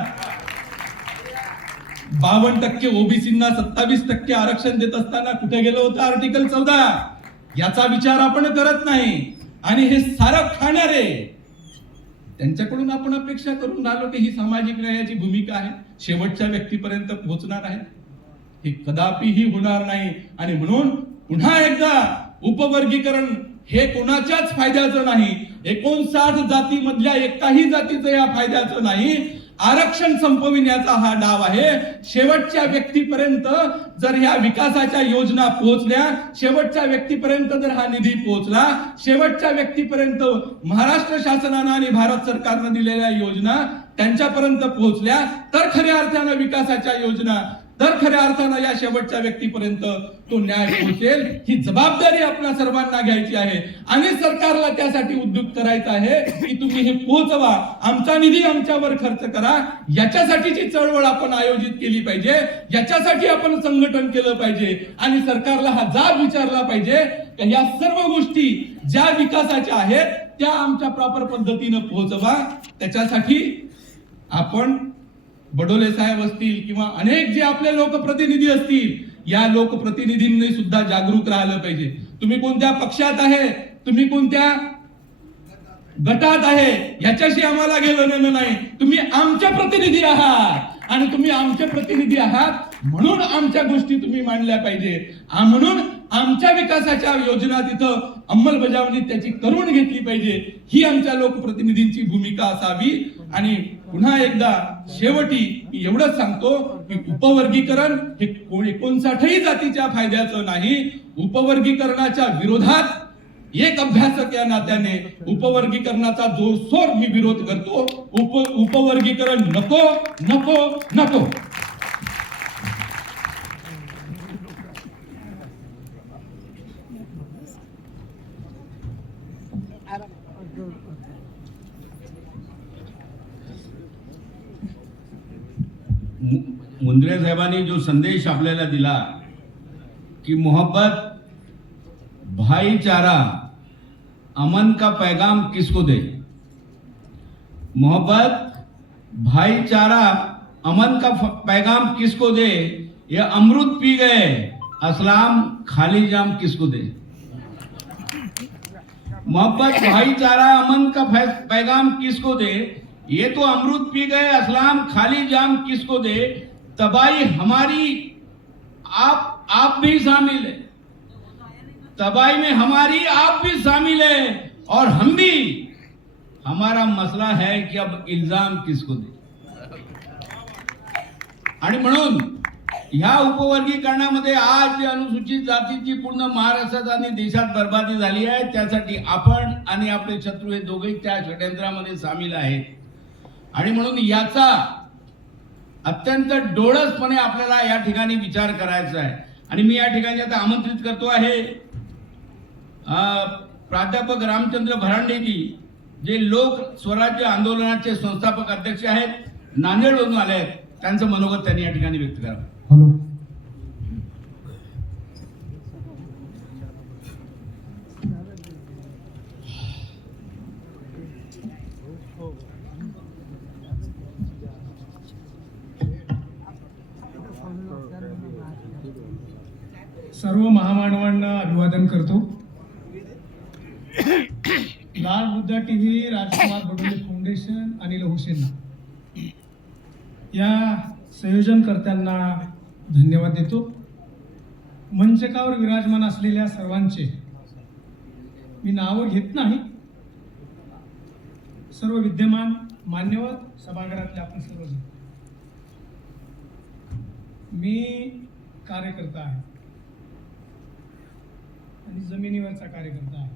52% ओबीसींना 27% आरक्षण देत असताना कुठे गेलं होतं आर्टिकल 14? याचा विचार आपण करत नाही. आणि हे सारं खाणारे त्यांच्याकडून आपण अपेक्षा करून राहिलो की ही सामाजिक न्यायाची भूमिका आहे, शेवटच्या व्यक्तीपर्यंत पोहोचणार आहे. हे कदापिही होणार नाही. आणि म्हणून पुन्हा एकदा उपवर्गीकरण हे कोणाच्याच फायद्याचं नाही. 59 जातीमधल्या एकाही जातीचं या फायद्याचं नाही. आरक्षण संपविण्याचा हा डाव आहे. शेवटच्या व्यक्तीपर्यंत जर ह्या विकासाच्या योजना पोहोचल्या, शेवटच्या व्यक्तीपर्यंत जर हा निधी पोहोचला, शेवटच्या व्यक्तीपर्यंत महाराष्ट्र शासनानं आणि भारत सरकारनं दिलेल्या योजना त्यांच्यापर्यंत पोहोचल्या तर खऱ्या अर्थानं विकासाच्या योजना, तर खऱ्या अर्थानं या शेवटच्या व्यक्तीपर्यंत तो न्याय पोहोचेल. ही जबाबदारी आपल्या सर्वांना घ्यायची आहे आणि सरकारला त्यासाठी उद्युक्त करायचं आहे की तुम्ही हे पोहोचवा, आमचा निधी आमच्यावर खर्च करा. याच्यासाठीची चळवळ आपण आयोजित केली पाहिजे, याच्यासाठी आपण संघटन केलं पाहिजे आणि सरकारला हा जाब विचारला पाहिजे की या सर्व गोष्टी ज्या विकासाच्या आहेत त्या आमच्या प्रॉपर पद्धतीनं पोहोचवा. त्याच्यासाठी आपण बडोले साहेब असतील किंवा अनेक जे आपले लोकप्रतिनिधी असतील या लोकप्रतिनिधींनी सुद्धा जागरूक राहिलं पाहिजे. तुम्ही कोणत्या पक्षात आहे, तुम्ही कोणत्या गटात आहे याच्याशी आम्हाला घेणं नाही. तुम्ही आमचे प्रतिनिधी आहात आणि तुम्ही आमचे प्रतिनिधी आहात म्हणून आमच्या गोष्टी तुम्ही मांडल्या पाहिजे, म्हणून आमच्या विकासाच्या योजना तिथं अंमलबजावणी त्याची करून घेतली पाहिजे. ही आमच्या लोकप्रतिनिधींची भूमिका असावी. आणि पुन्हा एकदा शेवटी मी एवढंच सांगतो की उपवर्गीकरण हे 59ही जातीच्या फायद्याचं नाही. उपवर्गीकरणाच्या विरोधात एक अभ्यासक या नात्याने उपवर्गीकरणाचा जोरशोर मी विरोध करतो. उपवर्गीकरण नको नको नको. मुंद्रे साहेबांनी जो संदेश आपल्याला दिला की मोहब्बत भाईचारा अमन का पैगाम किसको दे, मोहब्बत भाईचारा अमन का पैगाम किसको दे, ये अमृत पी गए असलाम खाली जाम किसको दे. मोहब्बत भाईचारा अमन का पैगाम किसको दे, ये तो अमृत पी गए असलाम खाली जाम किसको दे. तबाही हमारी आप भी शामिल है, तबाही में हमारी आप भी शामिल है और हम भी. हमारा मसला है कि अब इल्जाम किसको दे. आणि म्हणून ह्या उपवर्गीकरणामध्ये आज जी अनुसूचित जातीची पूर्ण महाराष्ट्रात आणि देशात बर्बादी झाली आहे त्यासाठी आपण आणि आपले शत्रू हे दोघे त्या षड्यंत्रामध्ये सामील आहेत. आणि म्हणून याचा अत्यंत डोळसपणे आपल्याला या ठिकाणी विचार करायचा आहे. आणि मी या ठिकाणी आता आमंत्रित करतो आहे प्राध्यापक रामचंद्र भरांडेजी, जे लोक स्वराज्य आंदोलनाचे संस्थापक अध्यक्ष आहेत, नांदेडवरून आले आहेत. त्यांचं मनोगत त्यांनी या ठिकाणी व्यक्त करावं. हॅलो. सर्व महामानवांना अभिवादन करतो. लाल बुद्धा टीव्ही, राजकुमार बडोले फाउंडेशन आणि लहुसेना या संयोजनकर्त्यांना धन्यवाद देतो. मंचकावर विराजमान असलेल्या सर्वांचे मी नावं घेत नाही. सर्व विद्यमान मान्यवर सभागृहातले आपण सर्वजण, मी कार्यकर्ता आहे आणि जमिनीवरचा कार्यकर्ता आहे.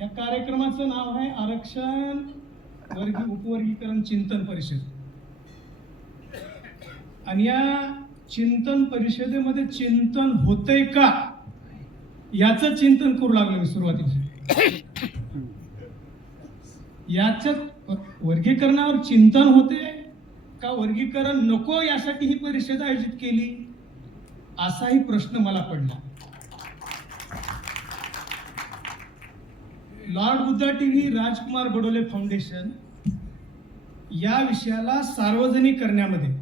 या कार्यक्रमाचं नाव आहे आरक्षण उपवर्गीकरण चिंतन परिषद. आणि या चिंतन परिषदेमध्ये चिंतन होतंय का याचं चिंतन करू लागलो मी सुरुवातीला. याच्यात वर्गीकरणावर चिंतन होते का वर्गीकरण नको यासाठी ही परिषद आयोजित केली असाही प्रश्न मला पडला. Lord Buddha TV, Rajkumar Badole foundation या विषयाला सार्वजनिक करण्यामध्ये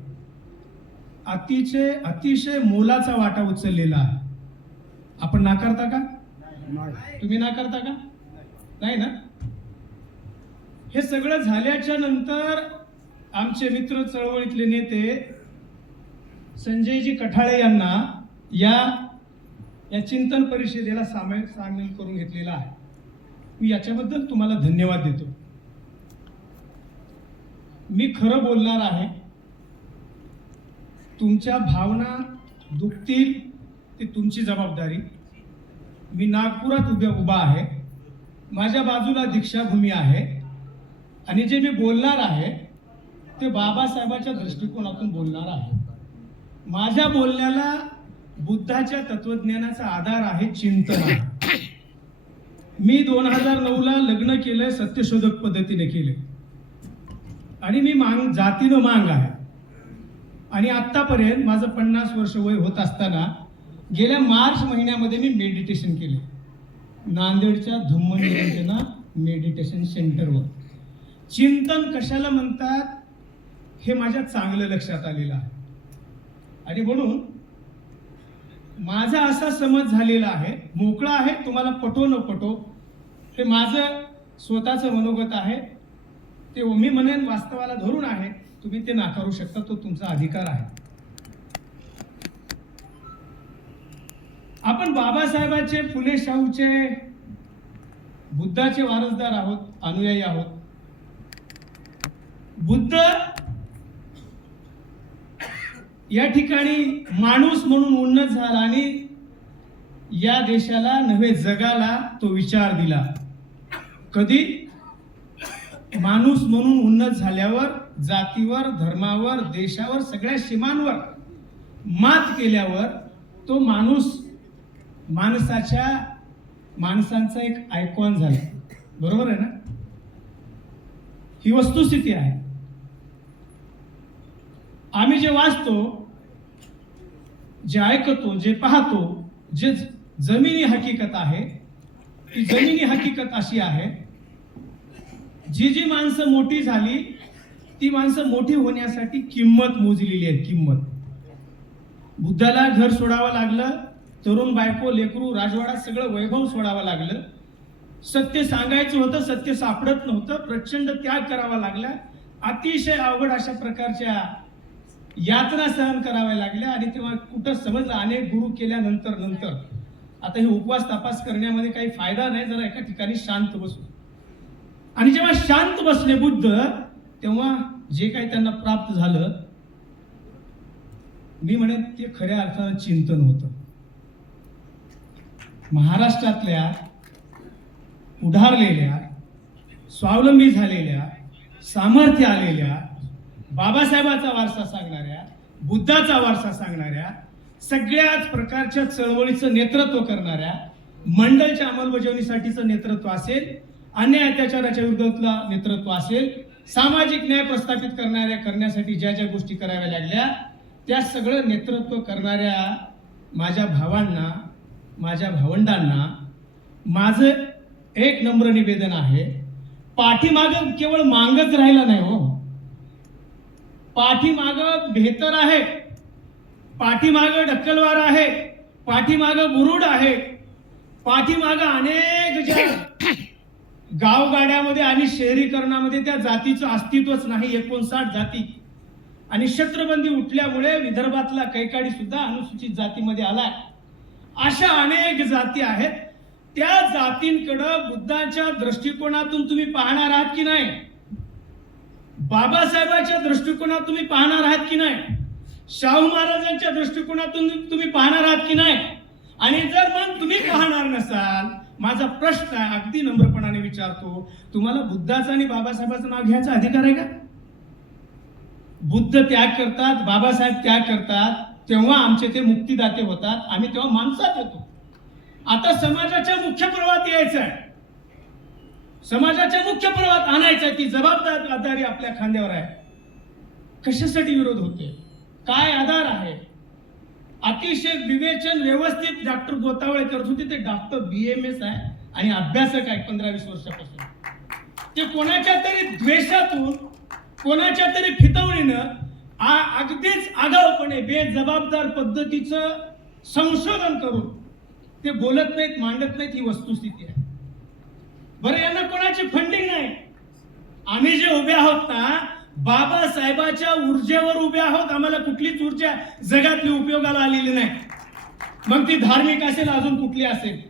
अतिशय मोलाचा वाटा उचललेला आहे. आपण नाकारता का? तुम्ही नाकारता का? नाही ना. हे सगळं झाल्याच्या नंतर आमचे मित्र चळवळीतले नेते संजयजी कठाळे यांना या चिंतन परिषदेला सामील करून घेतलेला आहे. मी याच्याबद्दल तुम्हाला धन्यवाद देतो. मी खरं बोलणार आहे. तुमच्या भावना दुखतील ती तुमची जबाबदारी. मी नागपुरात उभा आहे, माझ्या बाजूला दीक्षाभूमी आहे आणि जे मी बोलणार आहे ते बाबासाहेबाच्या दृष्टिकोनातून बोलणार आहे. माझ्या बोलण्याला बुद्धाच्या तत्वज्ञानाचा आधार आहे, चिंतन आहे. मी 2009ला लग्न केलंय, सत्यशोधक पद्धतीने केले आणि मी जातीनं मांग आहे. आणि आतापर्यंत माझं 50 वर्ष वय होत असताना गेल्या मार्च महिन्यामध्ये मी मेडिटेशन केले नांदेडच्या धम्मनिरंजना मेडिटेशन सेंटरवर. चिंतन कशाला म्हणतात हे माझ्या चांगलं लक्षात आलेलं आहे. आणि म्हणून माझा असा समज झालेला आहे, मोकळा आहे, तुम्हाला पटो न पटो, हे माझं स्वतःचं मनोगत आहे. ते मी म्हणेन वास्तवाला धरून आहे, तुम्ही ते नाकारू शकता, तो तुमचा अधिकार आहे. आपण बाबासाहेबांचे, फुले शाहूचे, बुद्धाचे वारसदार आहोत, अनुयायी आहोत. बुद्ध या ठिकाणी माणूस म्हणून उन्नत झाला आणि या देशाला नव्हे जगाला तो विचार दिला. कधी? माणूस म्हणून उन्नत झाल्यावर जातीवर, धर्मावर, देशावर, सगळ्या सीमांवर मात केल्यावर तो माणसांचा एक आयकॉन झाला. बरोबर आहे ना? ही वस्तुस्थिती आहे. आम्ही जे वाचतो, जे ऐकतो, जे पाहतो, जे जमिनी हकीकत आहे, ती जमिनी हकीकत अशी आहे, जी जी माणसं मोठी झाली ती माणसं मोठी होण्यासाठी किंमत मोजलेली आहे. किंमत. बुद्धाला घर सोडावं लागलं, तरुण बायको, लेकरू, राजवाडा, सगळं वैभव सोडावं लागलं. सत्य सांगायचं होतं, सत्य सापडत नव्हतं, प्रचंड त्याग करावा लागला. अतिशय अवघड अशा प्रकारच्या यातना सहन कराव्या लागल्या. आणि तेव्हा कुठं समजलं, अनेक गुरु केल्यानंतर आता हे उपवास तपास करण्यामध्ये काही फायदा नाही, जरा एका ठिकाणी शांत बसू. आणि जेव्हा शांत बसले बुद्ध, तेव्हा जे काही त्यांना प्राप्त झालं, मी म्हणेन ते खऱ्या अर्थानं चिंतन होतं. महाराष्ट्रातल्या उधारलेल्या, स्वावलंबी झालेल्या, सामर्थ्य आलेल्या, बाबासाहेबाचा वारसा सांगणाऱ्या, बुद्धाचा वारसा सांगणाऱ्या, सगळ्याच प्रकारच्या चळवळीचं नेतृत्व करणाऱ्या, मंडळच्या अंमलबजावणीसाठीचं नेतृत्व असेल, अन्याय अत्याचाराच्या विरोधातला नेतृत्व असेल, सामाजिक न्याय प्रस्थापित करण्यासाठी ज्या ज्या गोष्टी कराव्या लागल्या, त्या सगळं नेतृत्व करणाऱ्या माझ्या भावांना, माझ्या भावंडांना माझं एक नम्र निवेदन आहे. पाठीमागं केवळ मांगच राहिला नाही हो, पाठीमागं बेहतर आहे, पाठीमागं ढक्कलवार आहे, पाठीमागं बुरुड आहे, पाठीमागं अनेक ज्या गावगाड्यामध्ये आणि शहरीकरणामध्ये त्या जातीचं अस्तित्वच नाही. 59 जाती आणि क्षत्रबंदी उठल्यामुळे विदर्भातला कैकाडी सुद्धा अनुसूचित जातीमध्ये आलाय. अशा अनेक जाती आहेत. त्या जातींकडं बुद्धाच्या दृष्टिकोनातून तुम्ही पाहणार आहात की नाही? बाबासाहेबांच्या दृष्टिकोनातून तुम्ही पाहणार आहात की नाही? शाहू महाराजांच्या दृष्टिकोनातून तुम्ही पाहणार आहात की नाही? आणि जर मग तुम्ही पाहणार नसाल, माझा प्रश्न आहे, अगदी नम्रपणाने विचारतो, तुम्हाला बुद्धाचं आणि बाबासाहेबांचं नाव घ्यायचा अधिकार आहे का? बुद्ध त्याग करतात, बाबासाहेब त्याग करतात, तेव्हा आमचे ते मुक्तिदाते होतात, आम्ही तेव्हा माणसात येतो. आता समाजाच्या मुख्य प्रवाहात यायचं आहे, समाजाच्या मुख्य प्रवाहात आणायचं आहे. ती जबाबदारी आपल्या खांद्यावर आहे. कशासाठी विरोध होते? काय आधार आहे? अतिशय विवेचन व्यवस्थित डॉक्टर गोतावळे करत होते. ते डॉक्टर BMS आहे आणि अभ्यासक आहे 15-20 वर्षापासून. ते कोणाच्या तरी द्वेषातून, कोणाच्या तरी फितवणीनं अगदीच आगाऊपणे बेजबाबदार पद्धतीचं संशोधन करून ते बोलत नाहीत, मांडत नाहीत. ही वस्तुस्थिती आहे. बरं, यांना कोणाची फंडिंग नाही. आम्ही जे उभे आहोत ना, बाबासाहेबाच्या ऊर्जेवर उभे आहोत. आम्हाला कुठलीच ऊर्जा जगातली उपयोगाला आलेली नाही, मग ती धार्मिक असेल, अजून कुठली असेल.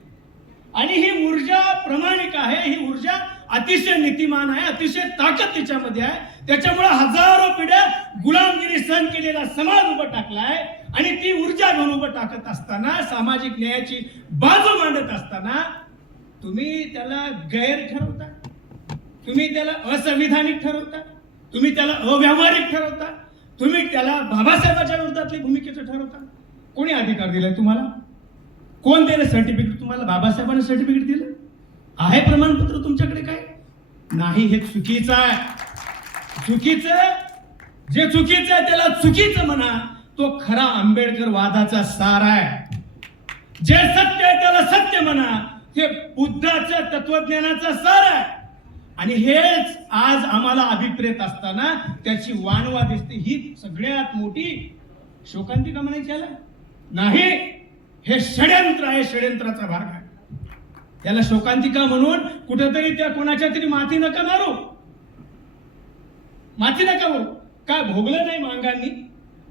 आणि ही ऊर्जा प्रामाणिक आहे, ही ऊर्जा अतिशय नीतिमान आहे, अतिशय ताकद तिच्यामध्ये आहे. त्याच्यामुळे हजारो पिढ्या गुलामगिरी सहन केलेला समाज उभं टाकलाय. आणि ती ऊर्जा घेऊन उभं टाकत असताना, सामाजिक न्यायाची बाजू मांडत असताना, तुम्ही त्याला गैर ठरवता, तुम्ही त्याला असंविधानिक ठरवता, तुम्ही त्याला अव्यावहारिक ठरवता, तुम्ही त्याला बाबासाहेबांच्या विरोधातली भूमिकेचं ठरवता? कोणी अधिकार दिलाय तुम्हाला? कोण दिलं सर्टिफिकेट तुम्हाला? बाबासाहेबांनी सर्टिफिकेट दिलं आहे? प्रमाणपत्र तुमच्याकडे काय नाही? हे चुकीचं आहे. चुकीचं, जे चुकीचं आहे त्याला चुकीचं म्हणा. तो खरा आंबेडकर वादाचा सार आहे. जे सत्य आहे त्याला सत्य म्हणा. हे बुद्धाच्या तत्वज्ञानाचा सार आहे. आणि हेच आज आम्हाला अभिप्रेत असताना त्याची वानवा दिसते. ही सगळ्यात मोठी शोकांतिका म्हणायची याला नाही. हे षड्यंत्र आहे, षड्यंत्राचा भाग आहे. त्याला शोकांतिका म्हणून कुठेतरी त्या कोणाच्या तरी माती नका मारू, माती नका मारू. का भोगलं नाही मांगांनी?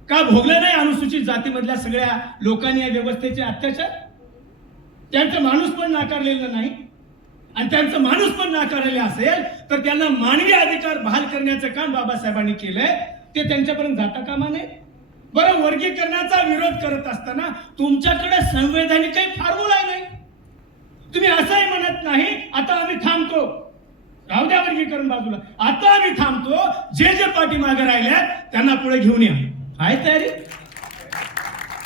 का भोगलं नाही अनुसूचित जातीमधल्या सगळ्या लोकांनी या व्यवस्थेचे अत्याचार? त्यांचं माणूस पण नाकारलेलं नाही. आणि त्यांचं माणूस पण नाकारलेलं असेल तर त्यांना मानवी अधिकार बहाल करण्याचं काम बाबासाहेबांनी केलंय. ते त्यांच्यापर्यंत जाता कामा नये. बरं, वर्गीकरणाचा विरोध करत असताना तुमच्याकडे संवैधानिक काही फॉर्म्युला नाही. तुम्ही असंही म्हणत नाही आता आम्ही थांबतो, राहू द्या वर्गीकरण बाजूला, आता आम्ही थांबतो, जे जे पाठीमागे राहिल्यात त्यांना पुढे घेऊन या. आहे तयारी?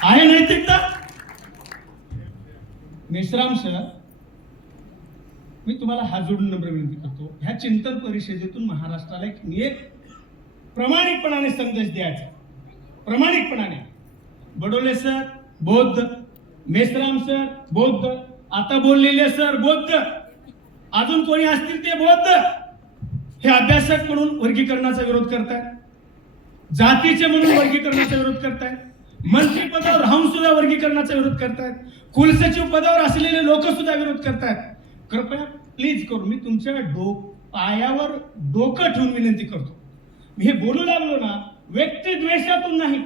आहे नैतिकता? मेश्राम सर, मी तुम्हाला हात जोडून नम्र विनंती करतो, ह्या चिंतन परिषदेतून महाराष्ट्राला एक प्रामाणिकपणाने संदेश द्यायचा. प्रामाणिकपणाने. बडोले सर बौद्ध, मेश्राम सर बौद्ध, आता बोललेले सर बौद्ध, अजून कोणी असतील ते बौद्ध. हे अभ्यासक म्हणून वर्गीकरणाचा विरोध करतायत, जातीचे म्हणून वर्गीकरणाचा विरोध करतायत, मंत्रिपदावर राहून सुद्धा वर्गीकरणाचा विरोध करतायत, कुलसचिव पदावर असलेले लोक सुद्धा विरोध करतायत. कृपया प्लीज करू, मी तुमच्या पायावर डोकं ठेवून विनंती करतो. मी हे बोलू लागलो ना, व्यक्ती द्वेषातून नाही,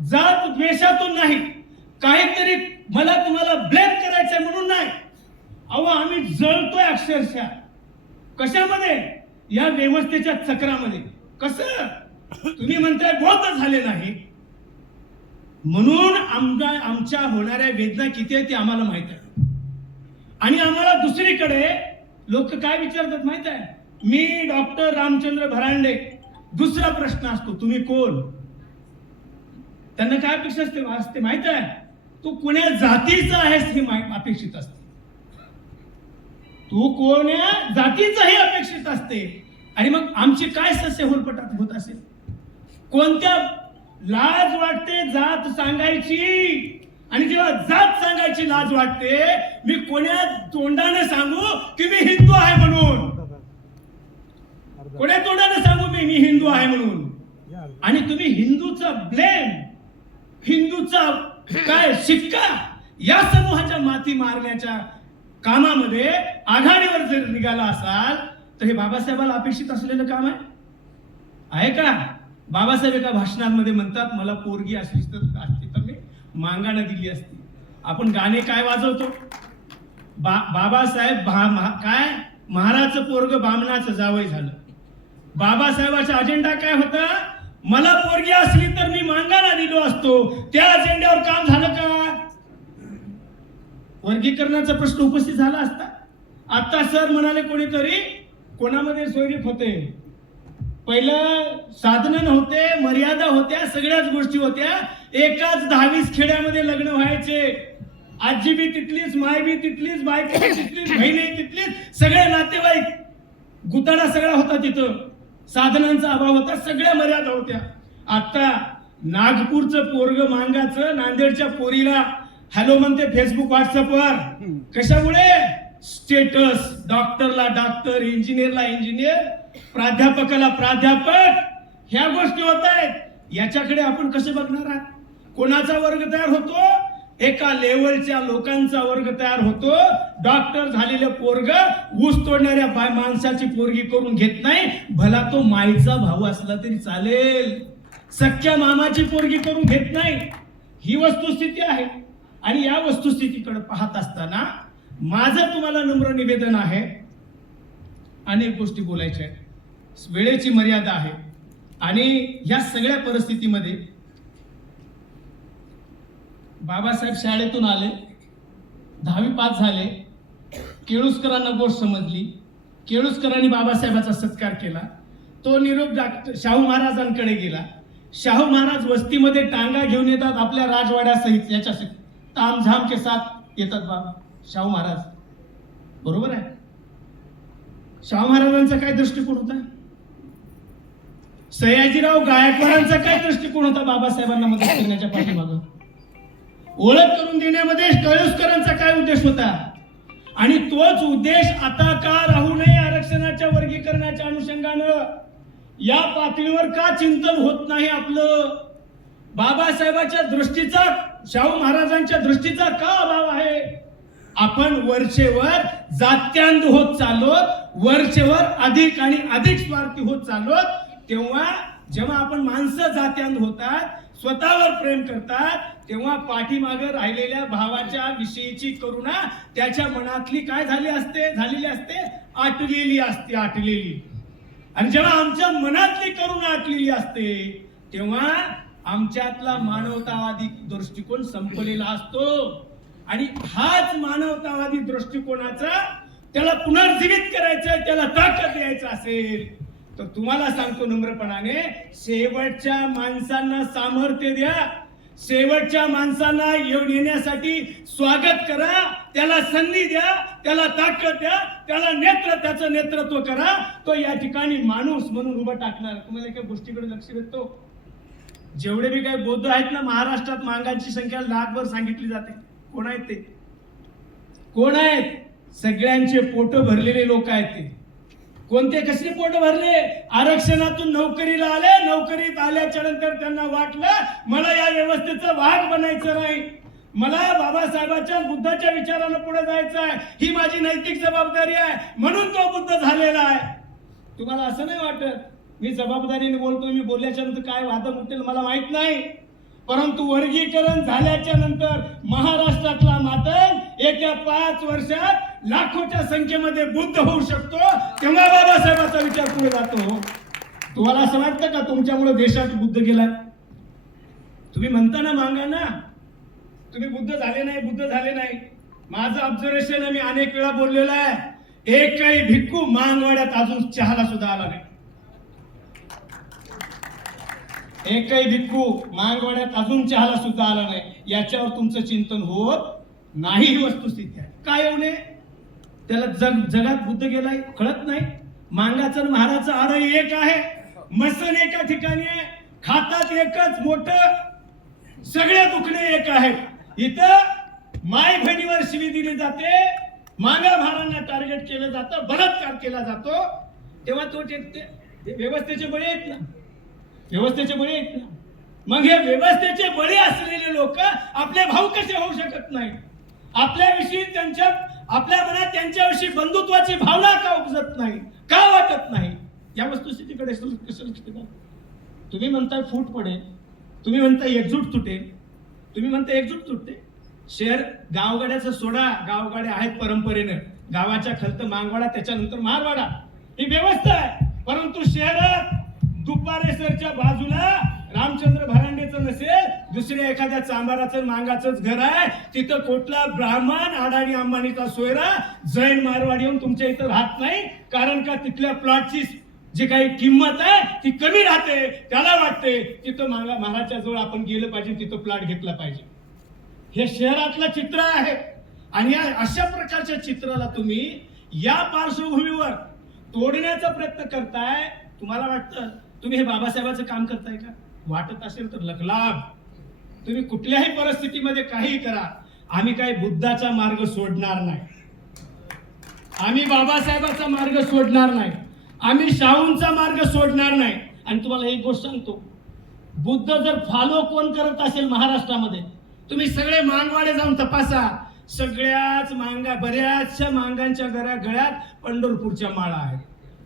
जात द्वेषातून नाही, काहीतरी मला तुम्हाला ब्लेम करायचंय म्हणून नाही. अहो, आम्ही जळतोय अक्षरशः. कशामध्ये? या व्यवस्थेच्या चक्रामध्ये. कसं? तुम्ही म्हणताय बौद्ध झाले नाही म्हणून आमच्या होणाऱ्या वेदना किती आहे ते आम्हाला माहित आहे. आणि आम्हाला दुसरीकडे लोक काय विचारतात माहित आहे? मी डॉक्टर रामचंद्र भरांडे. दुसरा प्रश्न असतो, तुम्ही कोण? त्यांना काय अपेक्षा असते माहित आहे? तू कोण्या जातीचा आहेस हे अपेक्षित असते. तू कोण्या जातीचाही अपेक्षित असते. आणि मग आमची काय सस्य होलपटात होत असेल? कोणत्या लाज वाटते जात सांगायची, आणि जेव्हा जात सांगायची लाज वाटते, मी कोण्या तोंडाने सांगू की मी हिंदू आहे म्हणून? कोण्या तोंडाने सांगू मी हिंदू आहे म्हणून? आणि तुम्ही हिंदूचा ब्लेम, हिंदूचा काय शिक्का या समूहाच्या माती मारण्याच्या कामामध्ये आघाडीवर जर निघाला असाल तर हे बाबासाहेबाला अपेक्षित असलेलं काम आहे का? बाबासाहेब एका भाषणामध्ये म्हणतात, मला पोरगी असली तर मी मांगाने दिली असती. आपण गाणे काय वाजवतो? बाबासाहेब काय महाराजचं पोरग बामणाचं जावई झालं. बाबासाहेबाचा अजेंडा काय होता? मला पोरगी असली तर मी मांगाना दिलो असतो. त्या अजेंड्यावर काम झालं का? वर्गीकरणाचा प्रश्न उपस्थित झाला असता. आता सर म्हणाले कोणीतरी कोणामध्ये सोयरीक होते. पहिलं साधनं नव्हते, मर्यादा होत्या, सगळ्याच गोष्टी होत्या. एकाच 10-20 खेड्यामध्ये लग्न व्हायचे. आजी बी तिथलीच, माय बी तिथलीच, बायको तिथलीच, बहिणी तिथलीच, सगळे नातेवाईक, गुताडा सगळा होता तिथं. साधनांचा अभाव होता, सगळ्या मर्यादा होत्या. आता नागपूरचं पोरग मांगाचं नांदेडच्या पोरीला हॅलो म्हणते फेसबुक व्हॉट्सअपवर. कशामुळे? स्टेटस. डॉक्टरला डॉक्टर, इंजिनियरला इंजिनियर, प्राध्यापकाला प्राध्यापक, ह्या गोष्टी होत आहेत. याच्याकडे आपण कसे बघणार आहात? कोणाचा वर्ग तयार होतो? एका लेवलच्या लोकांचा वर्ग तयार होतो. डॉक्टर झालेलं पोरग ऊस तोडणाऱ्या माणसाची पोरगी करून घेत नाही. भला तो माईचा भाऊ असला तरी चालेल, सख्या मामाची पोरगी करून घेत नाही. ही वस्तुस्थिती आहे. आणि या वस्तुस्थितीकडे पाहत असताना माझं तुम्हाला नम्र निवेदन आहे, अनेक गोष्टी बोलायच्या आहेत, वेळेची मर्यादा आहे. आणि या सगळ्या परिस्थितीमध्ये बाबासाहेब शाळेतून आले, 10वी पास झाले, केळुसकरांना गोष्ट समजली, केळुसकरांनी बाबासाहेबाचा सत्कार केला, तो निरोप शाहू महाराजांकडे गेला. शाहू महाराज वस्तीमध्ये टांगा घेऊन येतात आपल्या राजवाड्यासहित, याच्यासहित तामझाम के साथ येतात बाबा शाहू महाराज. बरोबर आहे. शाहू महाराजांचा काय दृष्टिकोन होता? सयाजीराव गायकवाडांचा काय दृष्टिकोन होता बाबासाहेबांना मदत करण्याच्या पाठीमागं? ओळख करून देण्यामध्ये कळुसकरांचा काय उद्देश होता? आणि तोच उद्देश आता का राहू नये? आरक्षणाच्या वर्गीकरणाच्या अनुषंगानं या पातळीवर का चिंतन होत नाही आपलं? बाबासाहेबांच्या दृष्टीचा, शाहू महाराजांच्या दृष्टीचा का अभाव आहे? आपण वरचेवर जात्यांध होत चाललो, वरचेवर अधिक आणि अधिक स्वार्थी होत चाललो. तेव्हा जेव्हा आपण माणसं जात्यांध होतात, स्वतःवर प्रेम करतात, तेव्हा पाठीमागे राहिलेल्या भावाच्या विषयीची करुणा त्याच्या मनातली काय झालेली असते? आटलेली असते, आटलेली. आणि जेव्हा आमच्या मनातली करुणा आटलेली असते, तेव्हा आमच्यातला मानवतावादी दृष्टिकोन संपलेला असतो. आणि हाच मानवतावादी दृष्टिकोनाचा त्याला पुनर्जीवित करायचं, त्याला ताकद द्यायचं असेल तर तुम्हाला सांगतो नम्रपणाने, शेवटच्या माणसांना सामर्थ्य द्या, शेवटच्या माणसांना येण्यासाठी स्वागत करा, त्याला संधी द्या, त्याला ताकद द्या, त्याला त्याचं नेतृत्व करा. तो या ठिकाणी माणूस म्हणून उभं टाकणार. तुम्हाला एका गोष्टीकडे लक्ष देतो, जेवढे बी काही बौद्ध आहेत ना महाराष्ट्रात, मांगांची संख्या लाखभर सांगितली जाते. कोण आहेत ते? कोण आहेत? सगळ्यांचे पोट भरलेले लोक आहेत ते. कोणते कसले पोट भरले? आरक्षणातून नोकरीला आले, नोकरीत आल्याच्या नंतर त्यांना वाटलं मला या व्यवस्थेचा भाग बनायचं नाही, मला बाबासाहेबांच्या बुद्धाच्या विचारानं पुढे जायचं आहे, ही माझी नैतिक जबाबदारी आहे, म्हणून तो बुद्ध झालेला आहे. तुम्हाला असं नाही वाटत मी जबाबदारीने बोलतोय, मी बोलल्याच्या नंतर काय वाद उठेल मला माहित नाही, परंतु वर्गीकरण झाल्याच्या नंतर महाराष्ट्रातला मातंग येत्या 5 वर्षात लाखोच्या संख्येमध्ये बुद्ध होऊ शकतो. तेव्हा बाबासाहेबांचा विचार पुढे जातो. तुम्हाला असं वाटतं का तुमच्यामुळे देशात बुद्ध गेलाय? तुम्ही म्हणता ना मांगांना तुम्ही बुद्ध झाले नाही, बुद्ध झाले नाही. माझं ऑब्झर्वेशन आहे, मी अनेक वेळा बोललेलो आहे, एकही भिक्खू मांगवाड्यात अजून चहाला सुद्धा आला नाही. एकही भिक्खू मांगवाड्यात अजून चहाला सुद्धा आला नाही. याच्यावर तुमचं चिंतन होत नाही, ही वस्तुस्थिती आहे. काय येऊ नये? त्याला जगात बुद्ध गेलाय कळत नाही. मांगाचं आणि महाराचं आड एक आहे, मसन एका ठिकाणी आहे, खातात एकच मोठं, सगळे दुखणे एक आहेत. इथं माय बहिणीवर शिवी दिली जाते, मांगा महारांना टार्गेट केलं जातं, बलात्कार केला जातो. तेव्हा तो व्यवस्थेचे बळी आहेत ना, व्यवस्थेचे बळी आहेत ना. मग हे व्यवस्थेचे बळी असलेले लोक आपले भाऊ कसे होऊ शकत नाही? आपल्याविषयी आपल्या मनात त्यांच्याविषयी बंधुत्वाची भावना का उपजत नाही, का वाटत नाही? या वस्तुस्थितीकडे कसं लक्ष देता? तुम्ही म्हणताय फूट पडेल, तुम्ही म्हणताय एकजूट तुटेल, तुम्ही म्हणताय एकजूट तुटते. शहर गावगाड्याचं सोडा, गावगाड्या आहेत परंपरेनं, गावाच्या खलत मांगवाडा, त्याच्यानंतर महारवाडा, ही व्यवस्था आहे. परंतु शहरात दुपारेसरच्या बाजूला रामचंद्र भरांडेचं नसेल, दुसऱ्या एखाद्या चांबाराचं मांगाचंच घर आहे, तिथं कुठला ब्राह्मण, अडाणी अंबानीचा सोयरा, जैन मारवाडी येऊन तुमच्या इथं राहत नाही. कारण का तिथल्या प्लॉटची जी काही किंमत आहे ती कमी राहते. त्याला वाटते तिथं महाराजच्या जवळ आपण गेलं पाहिजे, तिथं प्लॉट घेतला पाहिजे. हे शहरातलं चित्र आहे. आणि अशा प्रकारच्या चित्राला तुम्ही या पार्श्वभूमीवर तोडण्याचा प्रयत्न करताय. तुम्हाला वाटतं तुम्ही हे बाबासाहेबांचं काम करताय का? वाटत असेल तर लखलाभ. तुम्ही कुठल्याही परिस्थितीमध्ये काही करा, आम्ही काही बुद्धाचा मार्ग सोडणार नाही, आम्ही बाबासाहेबांचा मार्ग सोडणार नाही, आम्ही शाहूंचा मार्ग सोडणार नाही. आणि तुम्हाला एक गोष्ट सांगतो, बुद्ध जर फॉलो कोण करत असेल महाराष्ट्रामध्ये, तुम्ही सगळे मांगवाडे जाऊन तपासा, सगळ्याच बऱ्याचशा मांगांच्या गळ्यात पंढरपूरच्या माळा आहेत.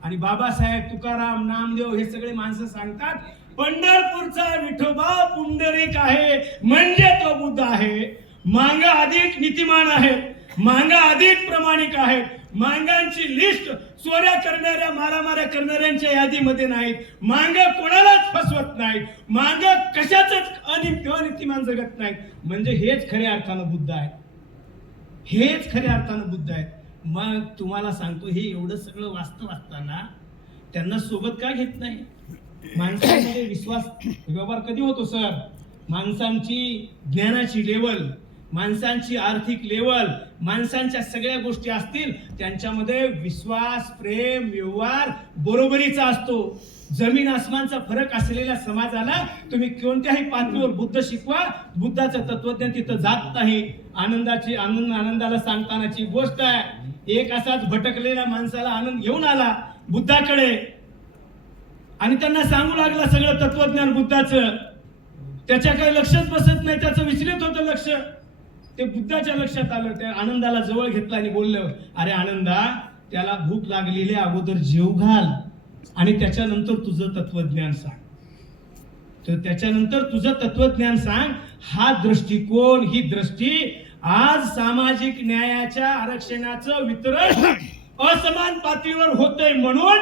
आणि बाबासाहेब, तुकाराम, नामदेव हे सगळे माणसं सांगतात पंढरपूरचा विठोबा पुंडरीक आहे, म्हणजे तो बुद्ध आहे. मांगा अधिक नीतिमान आहेत, मांगा अधिक प्रामाणिक आहेत. मांगांची लिस्ट चोऱ्या करणाऱ्या, मारामाऱ्या करणाऱ्यांच्या यादीमध्ये नाहीत. मांग कोणालाच फसवत नाहीत, मांग कशाच अनितिमान जगत नाहीत. म्हणजे हेच खऱ्या अर्थानं बुद्ध आहेत, हेच खऱ्या अर्थानं बुद्ध आहेत. मग तुम्हाला सांगतो, हे एवढं सगळं वास्तव असताना त्यांना सोबत का घेत नाही? माणसांमध्ये विश्वास व्यवहार कधी होतो सर? माणसांची ज्ञानाची लेवल, माणसांची आर्थिक लेवल, माणसांच्या सगळ्या गोष्टी असतील त्यांच्यामध्ये विश्वास, प्रेम, व्यवहार बरोबरीचा असतो. जमीन आसमानचा फरक असलेल्या समाजाला तुम्ही कोणत्याही पातळीवर बुद्ध शिकवा, बुद्धाचं तत्वज्ञान तिथं जात नाही. आनंदाला सांगतानाची गोष्ट आहे. एक असाच भटकलेल्या माणसाला आनंद घेऊन आला बुद्धाकडे आणि त्यांना सांगू लागला सगळं तत्वज्ञान बुद्धाचं. त्याच्याकडे लक्षच बसत नाही, त्याचं विचलित होतं लक्ष. ते बुद्धाच्या लक्षात आलं. त्या आनंदाला जवळ घेतलं आणि बोललं, अरे आनंदा, त्याला भूक लागलेली अगोदर जेव घाल आणि त्याच्यानंतर तुझं तत्वज्ञान सांग. तर त्याच्यानंतर तुझं तत्वज्ञान सांग. हा दृष्टिकोन, ही दृष्टी आज सामाजिक न्यायाच्या आरक्षणाचं वितरण असमान पातळीवर होतंय. म्हणून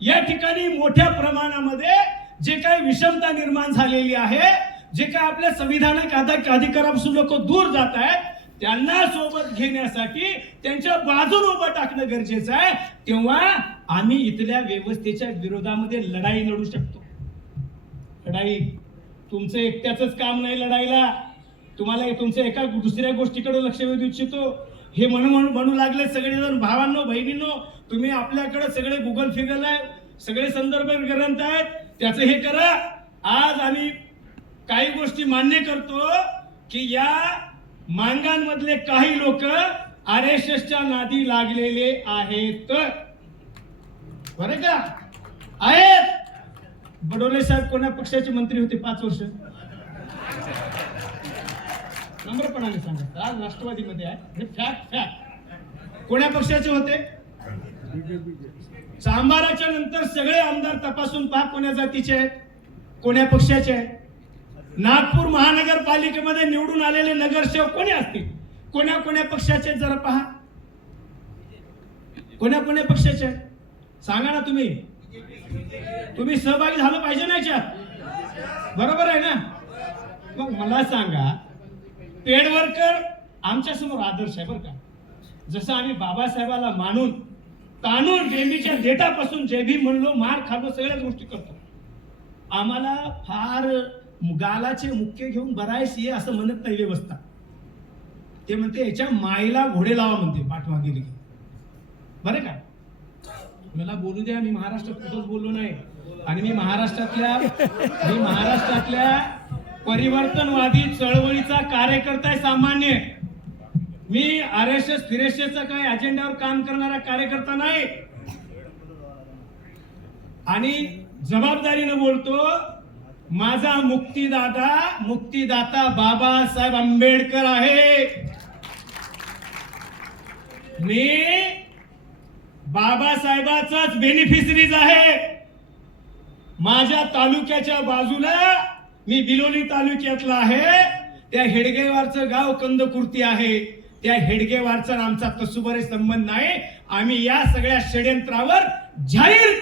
या ठिकाणी मोठ्या प्रमाणामध्ये जे काही विषमता निर्माण झालेली आहे, जे काय आपल्या संविधानिक अधिकारापासून लोक दूर जात आहेत, त्यांना सोबत घेण्यासाठी त्यांच्या बाजूने उभं टाकणं गरजेचं आहे. तेव्हा आम्ही इथल्या व्यवस्थेच्या विरोधामध्ये लढाई लढू शकतो. लढाई तुमचं एकट्याच काम नाही. लढाईला तुम्हाला तुमच्या एका दुसऱ्या गोष्टीकडे लक्ष वेधू इच्छितो. हे म्हणू लागले सगळेजण, भावांनो बहिणींनो, तुम्ही आपल्याकडे सगळे गुगल फिगल आहे, सगळे संदर्भ ग्रंथ आहेत, त्याचं हे करा. आज आम्ही काही गोष्टी मान्य करतो की या मांगांमधले काही लोक RSSच्या नादी लागलेले आहेत. बरं का? आहेत. बडोले साहेब कोण्या पक्षाचे मंत्री होते 5 वर्ष? नम्रपणाने सांगा. आज राष्ट्रवादीमध्ये आहे. हे फॅक्ट. कोण्या पक्षाचे होते? चांभाराच्या नंतर सगळे आमदार तपासून पहा कोण्या जातीचे आहेत, कोण्या पक्षाचे आहेत. नागपूर महानगरपालिकेमध्ये निवडून आलेले नगरसेवक कोणी असतील, कोण्या पक्षाचे जरा पहा. कोण्या पक्षाचे आहेत सांगा ना. तुम्ही सहभागी झालं पाहिजे ना याच्यात, बरोबर आहे ना? मग मला सांगा, पेड वर्कर आमच्या समोर आदर्श आहे बरं का. जसं आम्ही बाबासाहेबाला मानून ताणून बेंबीच्या देठापासून जे भी म्हणलो, मार खाल्लो, सगळ्याच गोष्टी करतो. आम्हाला फार गालाचे मुख्य घेऊन बरायसी असं म्हणत नाही व्यवस्था. ते म्हणते याच्या माईला घोडे लावा म्हणते पाठवा गेली. बरं का? मला बोलू द्या. मी महाराष्ट्रात कुठंच बोललो नाही. आणि मी महाराष्ट्रातल्या परिवर्तनवादी चळवळीचा कार्यकर्ता आहे. सामान्य मी RSSचा काही अजेंड्यावर काम करणारा कार्यकर्ता नाही. आणि जबाबदारीनं बोलतो. माझा मुक्तिदाता बाबासाहेब आंबेडकर आहे. मी बाबासाहेबाचाच बेनिफिशरीज आहे. माझ्या तालुक्याच्या बाजूला, मी बिलोली तालुक्यातला आहे, त्या हेडगेवारचं गाव कंदकुर्ती आहे. त्या हेडगेवारचा आमचा तसुबरे संबंध नाही. आम्ही या सगळ्या षड्यंत्रावर जाहीर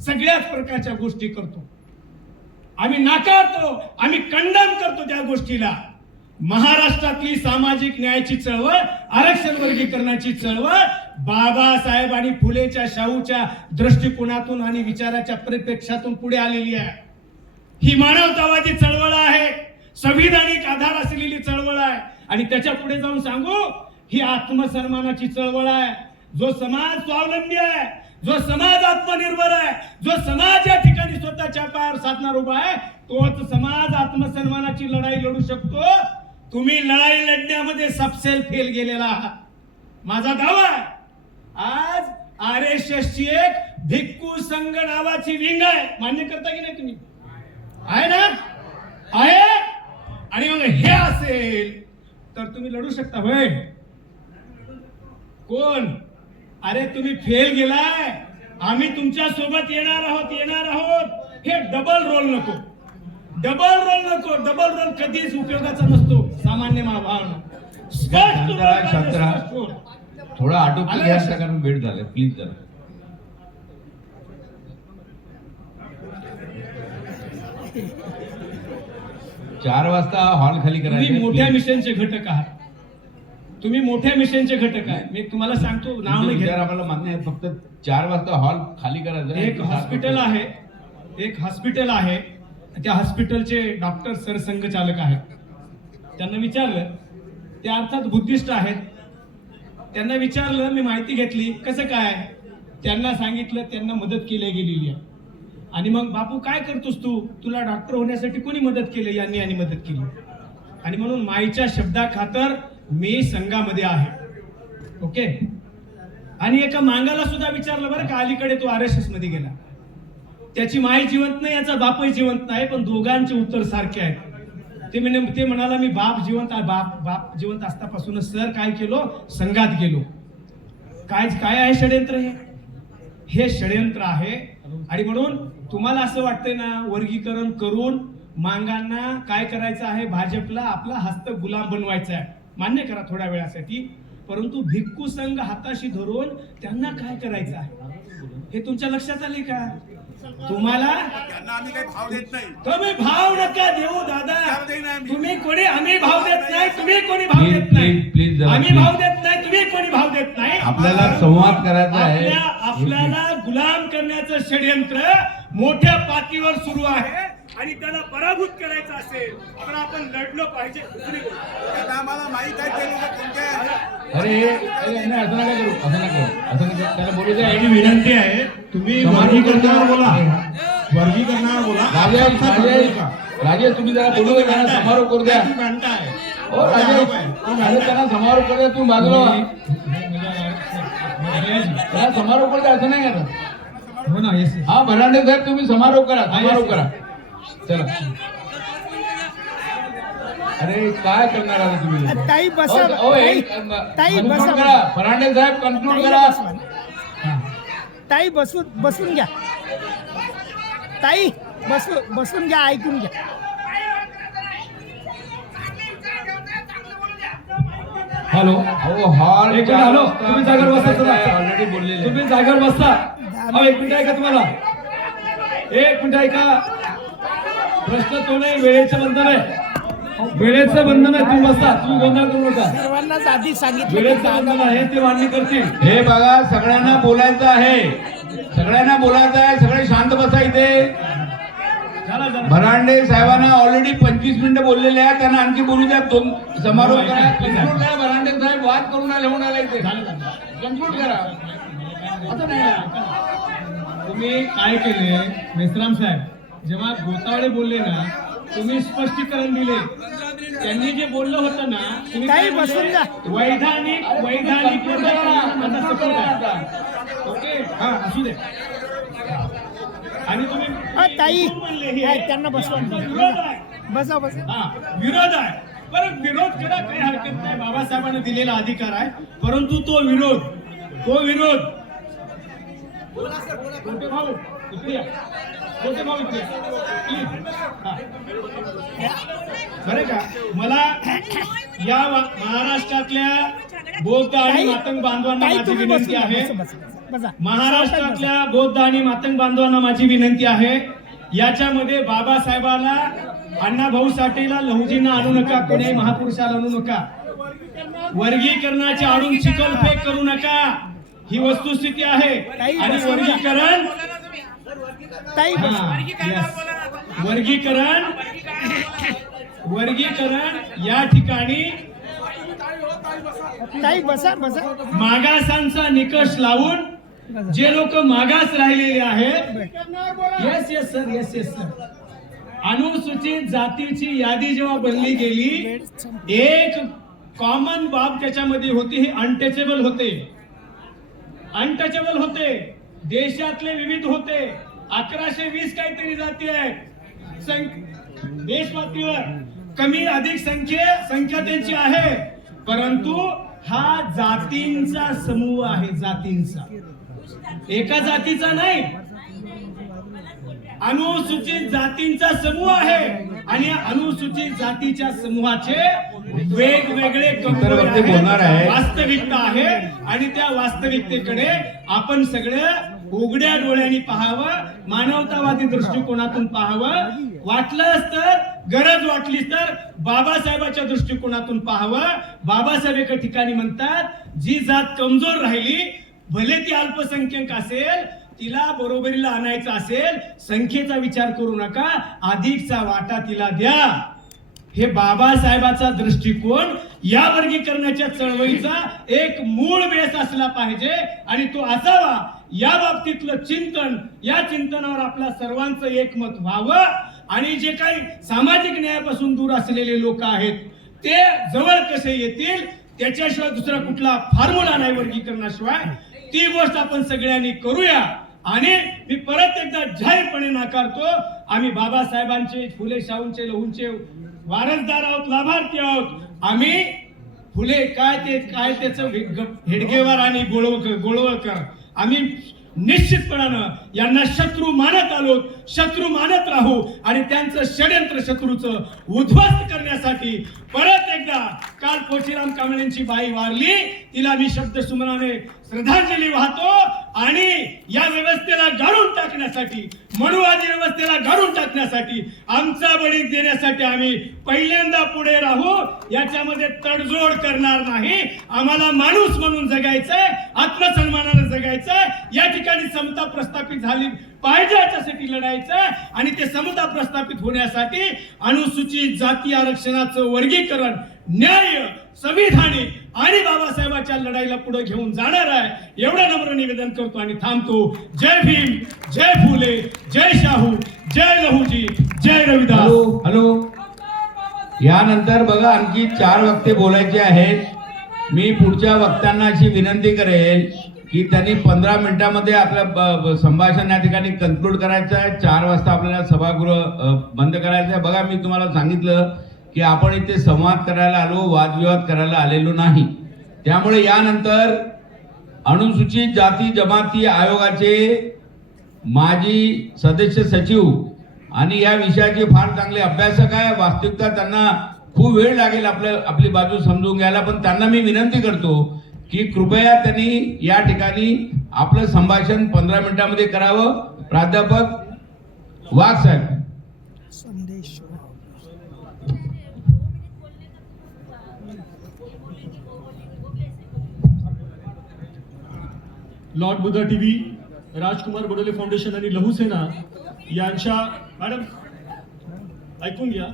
सगळ्याच प्रकारच्या गोष्टी करतो. आम्ही नाकारतो, आम्ही कंडम करतो त्या गोष्टीला. महाराष्ट्रातली सामाजिक न्यायाची चळवळ, आरक्षण वर्गीकरणाची चळवळ बाबासाहेब आणि फुलेच्या शाहूच्या दृष्टिकोनातून आणि विचाराच्या परिप्रेक्षातून पुढे आलेली आहे. ही मानवतावादी चळवळ आहे, संविधानिक आधार असलेली चळवळ आहे. आणि त्याच्या पुढे जाऊन सांगू, ही आत्मसन्मानाची चळवळ आहे. जो समाज स्वावलंबी आहे, जो समाज आत्मनिर्भर आहे, जो समाज या ठिकाणी स्वतःच्या पायावर साधणार उभा आहे, तोच समाज आत्मसन्मानाची लढाई लढू शकतो. तुम्ही लढाई लढण्यामध्ये सबसेल फेल गेलेला आहात. माझा दावा आहे, आज RSSची एक भिक्खू संघ नावाची विंग आहे. मान्य करता की नाही तुम्ही? आहे ना? आहे. आणि मग हे असेल तर तुम्ही लढू शकता. होय कोण? अरे तुम्ही फेल गेलाय, आम्ही तुमच्या सोबत येणार आहोत. हे डबल रोल नको. डबल रोल कधीच उपयोगाचा नसतो. सामान्य महाभावना थोडा आटोपी घ्या, कारण वेळ झाला. प्लीज जरा 4 वाजता हॉल खाली करायचा. तुम्ही मोठ्या मिशनचे घटक आहात. तुम्ही मोठ्या मिशनचे घटक आहे. मी तुम्हाला सांगतो, नाव नाही घेत. आम्हाला मान्य आहे, फक्त 4 वाजता हॉल खाली करायचा. एक हॉस्पिटल आहे, एक हॉस्पिटल आहे, त्या हॉस्पिटलचे डॉक्टर सरसंघचालक आहेत. त्यांना विचारलं, ते अर्थात बुद्धिस्ट आहेत, त्यांना विचारलं, मी माहिती घेतली कसं काय, त्यांना सांगितलं त्यांना मदत केली गेलेली आहे. आणि मग बापू काय करतोस तू, तुला डॉक्टर होण्यासाठी कोणी मदत केली, यांनी मदत केली. आणि म्हणून माईच्या शब्दाखातर मी संघामध्ये आहे. ओके. आणि एका मांगाला सुद्धा विचारलं बरं का, अलीकडे तो RSS मध्ये गेला, त्याची माई जिवंत नाही, याचा बापही जिवंत नाही, पण दोघांचे उत्तर सारखे आहेत. ते म्हणाला मी बाप जिवंत जिवंत असतापासूनच सर काय केलो, संघात गेलो. काय आहे षडयंत्र, हे षडयंत्र आहे. आणि म्हणून तुम्हाला असं वाटतंय ना, वर्गीकरण करून मांगांना काय करायचं आहे, भाजपला आपला हस्त गुलाम बनवायचा आहे. मान्य करा थोड्या वेळासाठी, परंतु भिक्खू संघ हाताशी धरून त्यांना काय करायचं आहे हे तुमच्या लक्षात आले का? तुम्हाला त्यांना आम्ही काही भाव देत नाही. तुम्ही भाव नका देऊ दादा, तुम्ही कोणी, आम्ही भाव देत नाही, तुम्ही कोणी भाव देत नाही, प्लीज आम्ही भाव देत नाही, तुम्ही कोणी भाव देत नाही. आपल्याला संवाद करायचा आहे. आपल्याला गुलाम करण्याचं षडयंत्र मोठ्या पातळीवर सुरू आहे आणि त्याला पराभूत करायचं असेल तर आपण लढलो पाहिजे. त्यांना आम्हाला माहित आहे ते लोक कोणते. अरे नाही, असं नका करू, असं नका करू, असं नका. त्याला बोलू द्या. माझी विनंती आहे, तुम्ही वर्गीकरणावर बोला, वर्गीकरणावर बोला. राजेश तुम्ही जरा बोलू द्या, त्यांना समारोप करू द्या. तुम्ही भांडताय. हो राजेश, त्यांना समारोप करू द्या. तुम्ही बाजूला व्हा. त्याला समारोप करू द्या, असं नाही करत. हो ना, येस. हा भरांडे साहेब, तुम्ही समारोप करा, समारोप करा. चला. अरे काय करणार आता तुम्ही? ताई बसा, ताई conclude बसा, करा. फर्नांडिस साहेब कन्क्लूड करा. ताई बसून घ्या, ताई बसून घ्या, ऐकून घ्या. हॅलो, अहो हॉल एक मिनिट, हॅलो, तुम्ही जागेवर बसा. ऑलरेडी बोललेले. तुम्ही जागेवर बसता. अहो एक मिनिट ऐका, तुम्हाला एक मिनिट ऐका. प्रश्न तो नाही, वेळेचं बंधन आहे, वेळेचं बंधन आहे. तुम्ही बसता, तुम्ही गोंधळ करू नका. सर्वांनाच आधी सांगितलं वेळेचं बंधन आहे, ते मान्य करतील. हे बघा, सगळ्यांना बोलायचं आहे, सगळ्यांना बोलायचं आहे. सगळे शांत बसा इथे. भरांडे साहेबांना ऑलरेडी 25 मिनिटं बोललेले आहेत, त्यांना आणखी बोलू द्या. दोन समारोप करा, कन्क्लूड करा. भरांडे साहेब वाद करून लिहून आला इथे, कन्क्लूड करा. असं नाही. तुम्ही काय केले मेश्राम साहेब, जेव्हा गोतावळे बोलले ना, तुम्ही स्पष्टीकरण दिले. त्यांनी जे बोललं होतं ना, तुम्ही ताई काय म्हणले? बसून जा. वैधानिक माझा सपोर्ट आहे. ओके, हा असू दे. आणि तुम्ही ताई म्हणले हे त्यांना बसवा, विरोध आहे. बसा. हा, विरोध आहे. परत विरोध करा, काही हरकत नाही, बाबासाहेबांना दिलेला अधिकार आहे. परंतु तो विरोध कोणते भाऊ इकडे या. कोणते भाऊ इकडे या. Please. हा. बरं का, मला या महाराष्ट्रातल्या बौद्ध आणि मातंग बांधवांना ताई माझी तुम्ही विनंती बसून आहे. बसा. महाराष्ट्रातल्या बौद्ध आणि मातंग बांधवांना माझी विनंती आहे, याच्यामध्ये बाबासाहेबाला, अण्णाभाऊ साठेला, लहुजींना आणू नका, कोणी महापुरुषाला आणू नका, वर्गीकरणाचे आणून चिखलफेक करू नका. ही वस्तुस्थिती आहे. आणि वर्गीकरण ताई वर्गीकरण या ठिकाणी ताई बसा. मागासांचा निकष लावून जे लोक मागास राहिलेले आहेत, येस सर, अनुसूचित जातीची यादी जेव्हा बनली गेली, एक कॉमन बाब त्याच्यामध्ये होती, हे अनटचेबल होते. देशातले विविध होते. 1120 काहीतरी जाती आहेत देश पातळीवर. कमी अधिक संख्या त्यांची आहे, परंतु हा जातींचा समूह आहे, जातींचा, एका जातीचा नाही. अनुसूचित जातींचा समूह आहे आणि या अनुसूचित जातीच्या समूहाचे वेगवेगळे वक्ते बोलणार आहे. वास्तविकता आहे आणि त्या वास्तविकतेकडे आपण सगळं उघड्या डोळ्यांनी पाहावं, मानवतावादी दृष्टिकोनातून पाहावं. वाटलंच तर, गरज वाटलीच तर बाबासाहेबाच्या दृष्टिकोनातून पाहावं. बाबासाहेब एका ठिकाणी म्हणतात, जी जात कमजोर राहिली, भले ती अल्पसंख्याक असेल तिला बरोबरीला आणायचं असेल, संख्येचा विचार करू नका, अधिकचा वाटा तिला द्या. हे बाबासाहेबाचा दृष्टिकोन या वर्गीकरणाच्या चळवळीचा एक मूळ बेस असला पाहिजे आणि तो असावा. या बाबतीतलं चिंतन, या चिंतनावर आपल्या सर्वांचं एकमत व्हावं आणि जे काही सामाजिक न्यायापासून दूर असलेले लोक आहेत ते जवळ कसे येतील, त्याच्याशिवाय दुसरा कुठला फॉर्म्युला नाही वर्गीकरणाशिवाय. ती गोष्ट आपण सगळ्यांनी करूया. आणि मी परत एकदा जाहीरपणे नाकारतो, आम्ही बाबासाहेबांचे, फुले शाहूंचे, लहूंचे वारसदार आहोत, लाभार्थी आहोत. आम्ही फुले काय त्याचं हेडगेवार आणि गोळवळकर आम्ही निश्चितपणानं यांना शत्रू मानत आलो, शत्रू मानत राहू आणि त्यांचं षड्यंत्र शत्रूचं उद्ध्वस्त करण्यासाठी परत एकदा काल पोचीराम कांबळेंची बाई वारली, तिला मी शब्दसुमनाने श्रद्धांजली वाहतो आणि या व्यवस्थेला गाडून टाकण्यासाठी, मनुवादी व्यवस्थेला गाडून टाकण्यासाठी, आमचा बळी देण्यासाठी आम्ही पहिल्यांदा पुढे राहू. याच्यामध्ये तडजोड करणार नाही. आम्हाला माणूस म्हणून जगायचंय, आत्मसन्मानानं जगायचंय. या ठिकाणी समता प्रस्थापित झाली पाहिजे याच्यासाठी लढायचं आणि ते समता प्रस्थापित होण्यासाठी अनुसूचित जाती आरक्षणाचं वर्गीकरण न्याय, संविधानिक आणि बाबासाहेबांच्या लढाईला पुढे घेऊन जाणार आहे. एवढं नम्र निवेदन करतो आणि थांबतो. जय भीम, जय फुले, जय शाहू, जय लहूजी, जय रविदास. हॅलो, यानंतर बघा आणखी 4 वक्ते बोलायचे आहेत. मी पुढच्या वक्त्यांना अशी विनंती करेल की त्यांनी 15 मिनिटांमध्ये आपलं संभाषण या ठिकाणी कन्क्लूड करायचं आहे. 4 वाजता आपल्याला सभागृह बंद करायचं आहे. बघा, मी तुम्हाला सांगितलं की आपण इथे संवाद करायला आलो, वादविवाद करायला आलेलो नाही. त्यामुळे यानंतर अनुसूचित जाती जमाती आयोगाचे माजी सदस्य सचिव आणि या विषयाचे फार चांगले अभ्यासक आहे. वास्तविकता त्यांना खूप वेळ लागेल आपली बाजू समजून घ्यायला, पण त्यांना मी विनंती करतो की कृपया त्यांनी या ठिकाणी आपलं संभाषण 15 मिनिटांमध्ये करावं. प्राध्यापक वाघ साहेब. संदेश Lord Buddha TV, Rajkumar Badole foundation आणि लहू सेना यांच्या, मॅडम ऐकून घ्या,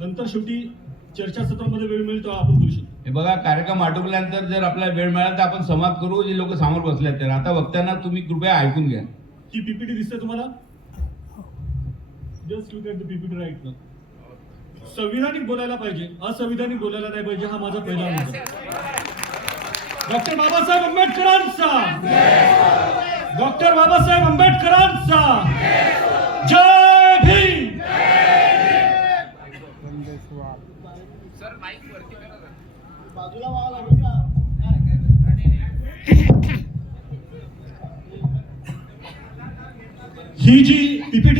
नंतर शेवटी चर्चासत्रामध्ये वेळ मिळेल तेव्हा आपण बोलू शकतो. हे बघा, कार्यक्रम आटोपल्यानंतर जर आपल्याला वेळ मिळाला तर आपण संवाद करू. जे लोक समोर बसले आहेत आता वक्त्यांना तुम्ही कृपया ऐकून घ्या. ही पीपीटी दिसते तुम्हाला? Just look at the PPT right now. संविधानिक बोलायला पाहिजे, असंविधानिक बोलायला नाही पाहिजे, हा माझा पहिला मुद्दा. डॉक्टर बाबासाहेब आंबेडकरांचा, डॉक्टर बाबासाहेब आंबेडकरांचा जय भीम. ही जी पीपीटी